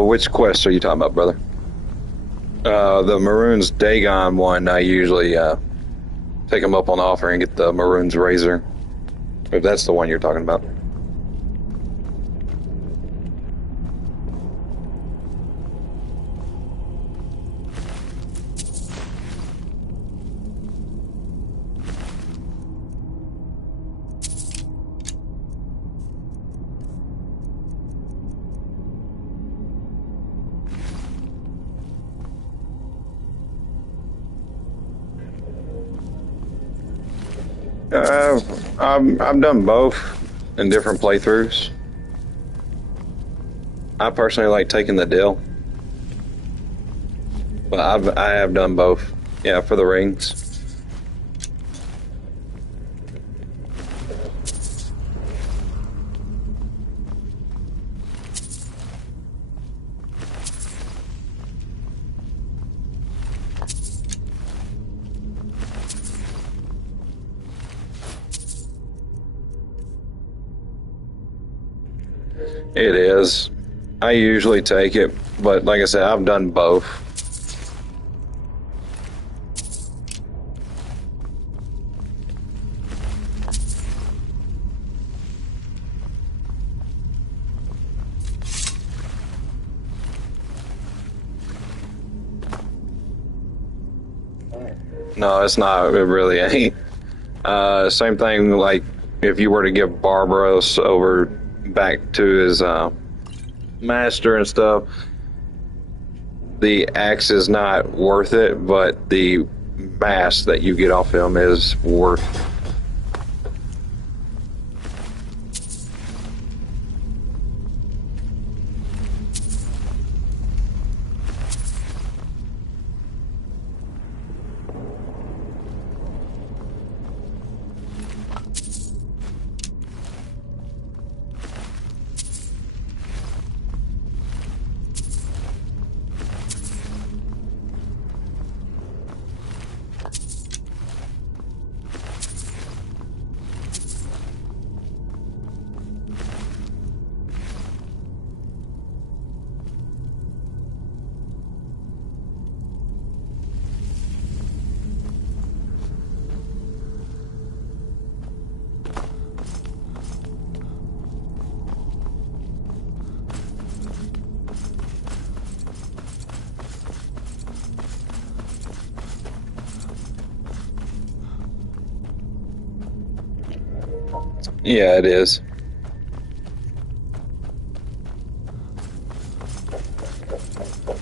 Which quest are you talking about, brother? The Maroon's Dagon one, I usually take them up on offer and get the Maroon's Razor. If that's the one you're talking about. I've done both in different playthroughs. I personally like taking the deal, but I have done both. Yeah, for the rings. It is. I usually take it, but like I said, I've done both. No, it's not. It really ain't. Same thing, like if you were to give Barbaros over back to his master and stuff, the axe is not worth it, but the mass that you get off him is worth. Yeah, it is.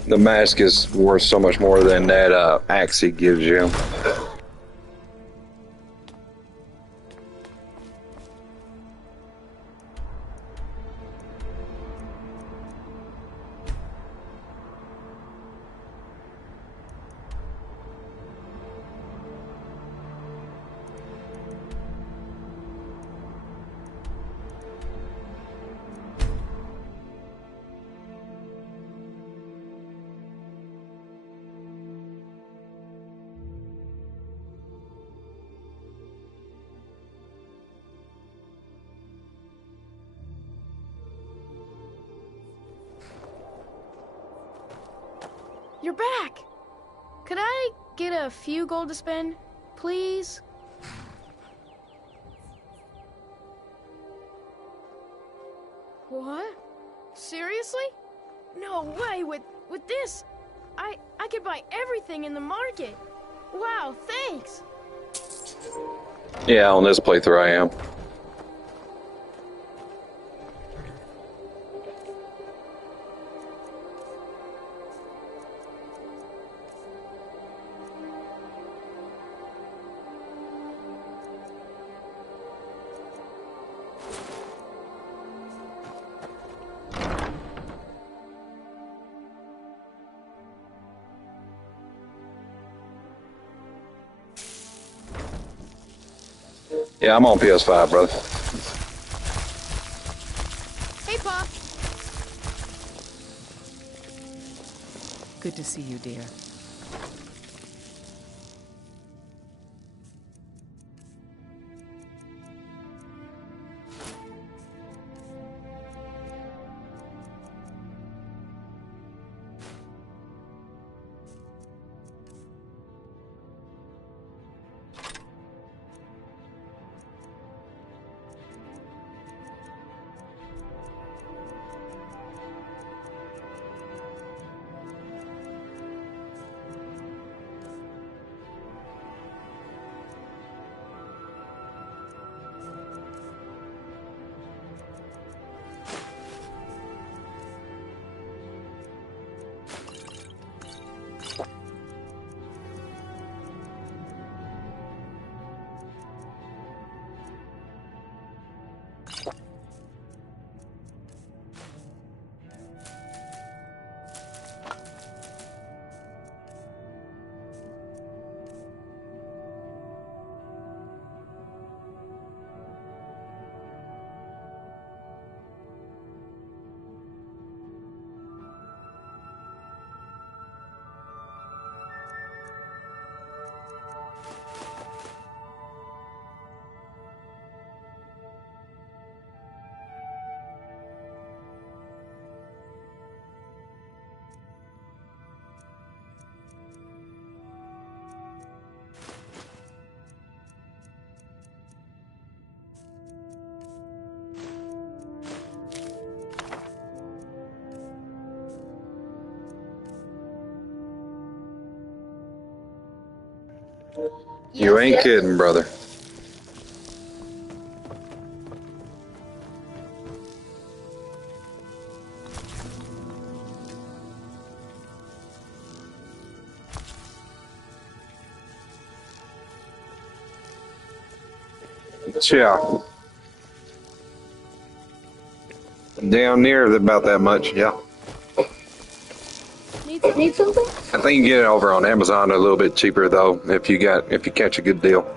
The mask is worth so much more than that axe he gives you. You're back! Could I get a few gold to spend, please? What? Seriously? No way, with this, I could buy everything in the market. Wow, thanks! Yeah, on this playthrough I am. Yeah, I'm on PS5, brother. Hey, Pop. Good to see you, dear. You ain't kidding, brother. Yeah. Down near about that much, yeah. Need something? I think you can get it over on Amazon a little bit cheaper though, if you catch a good deal.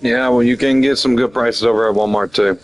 Yeah, well, you can get some good prices over at Walmart too.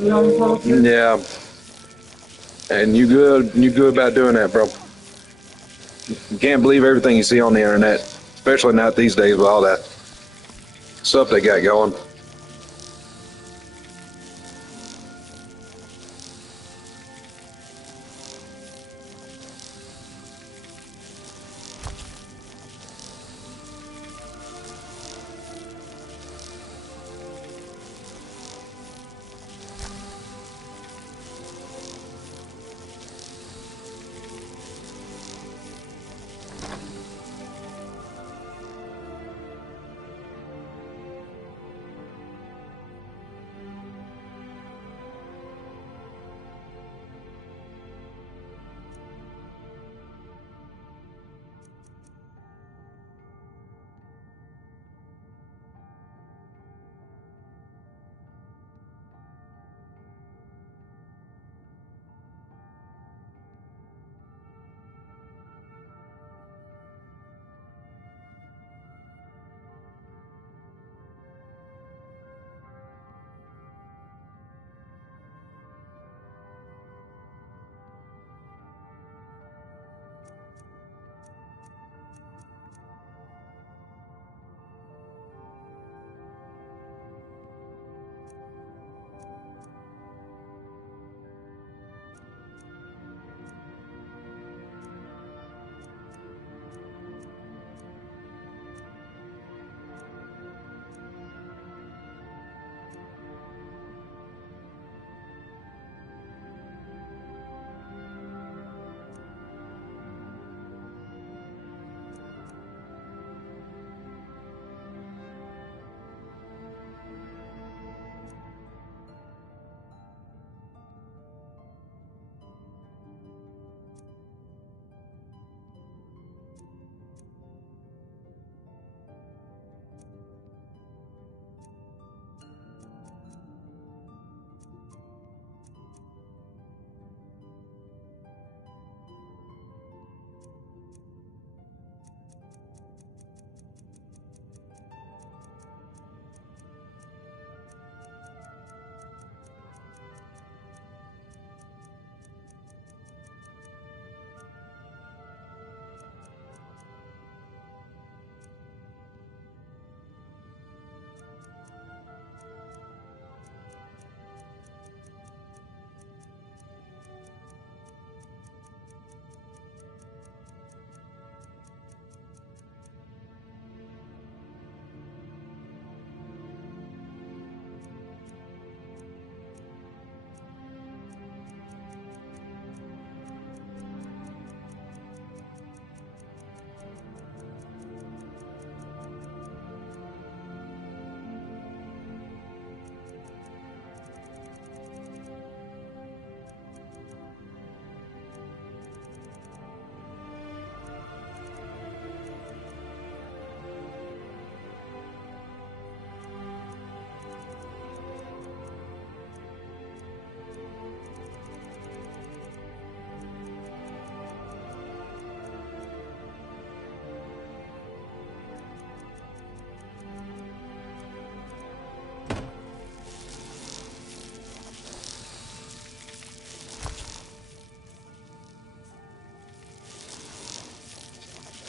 Yeah. And you good about doing that, bro. You can't believe everything you see on the internet, especially not these days with all that stuff they got going.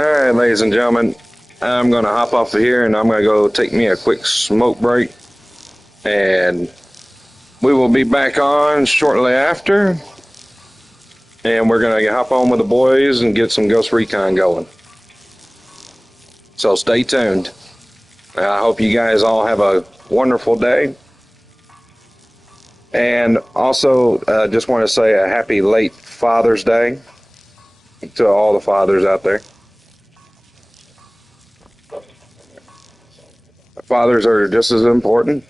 Alright, ladies and gentlemen, I'm going to hop off of here and I'm going to go take me a quick smoke break. And we will be back on shortly after. And we're going to hop on with the boys and get some Ghost Recon going. So stay tuned. I hope you guys all have a wonderful day. And also, just want to say a happy late Father's Day to all the fathers out there. Fathers are just as important.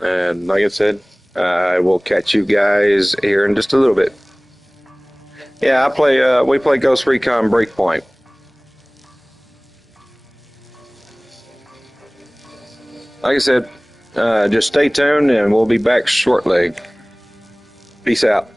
And like I said, I will catch you guys here in just a little bit. Yeah, we play Ghost Recon Breakpoint. Like I said, just stay tuned and we'll be back shortly. Peace out.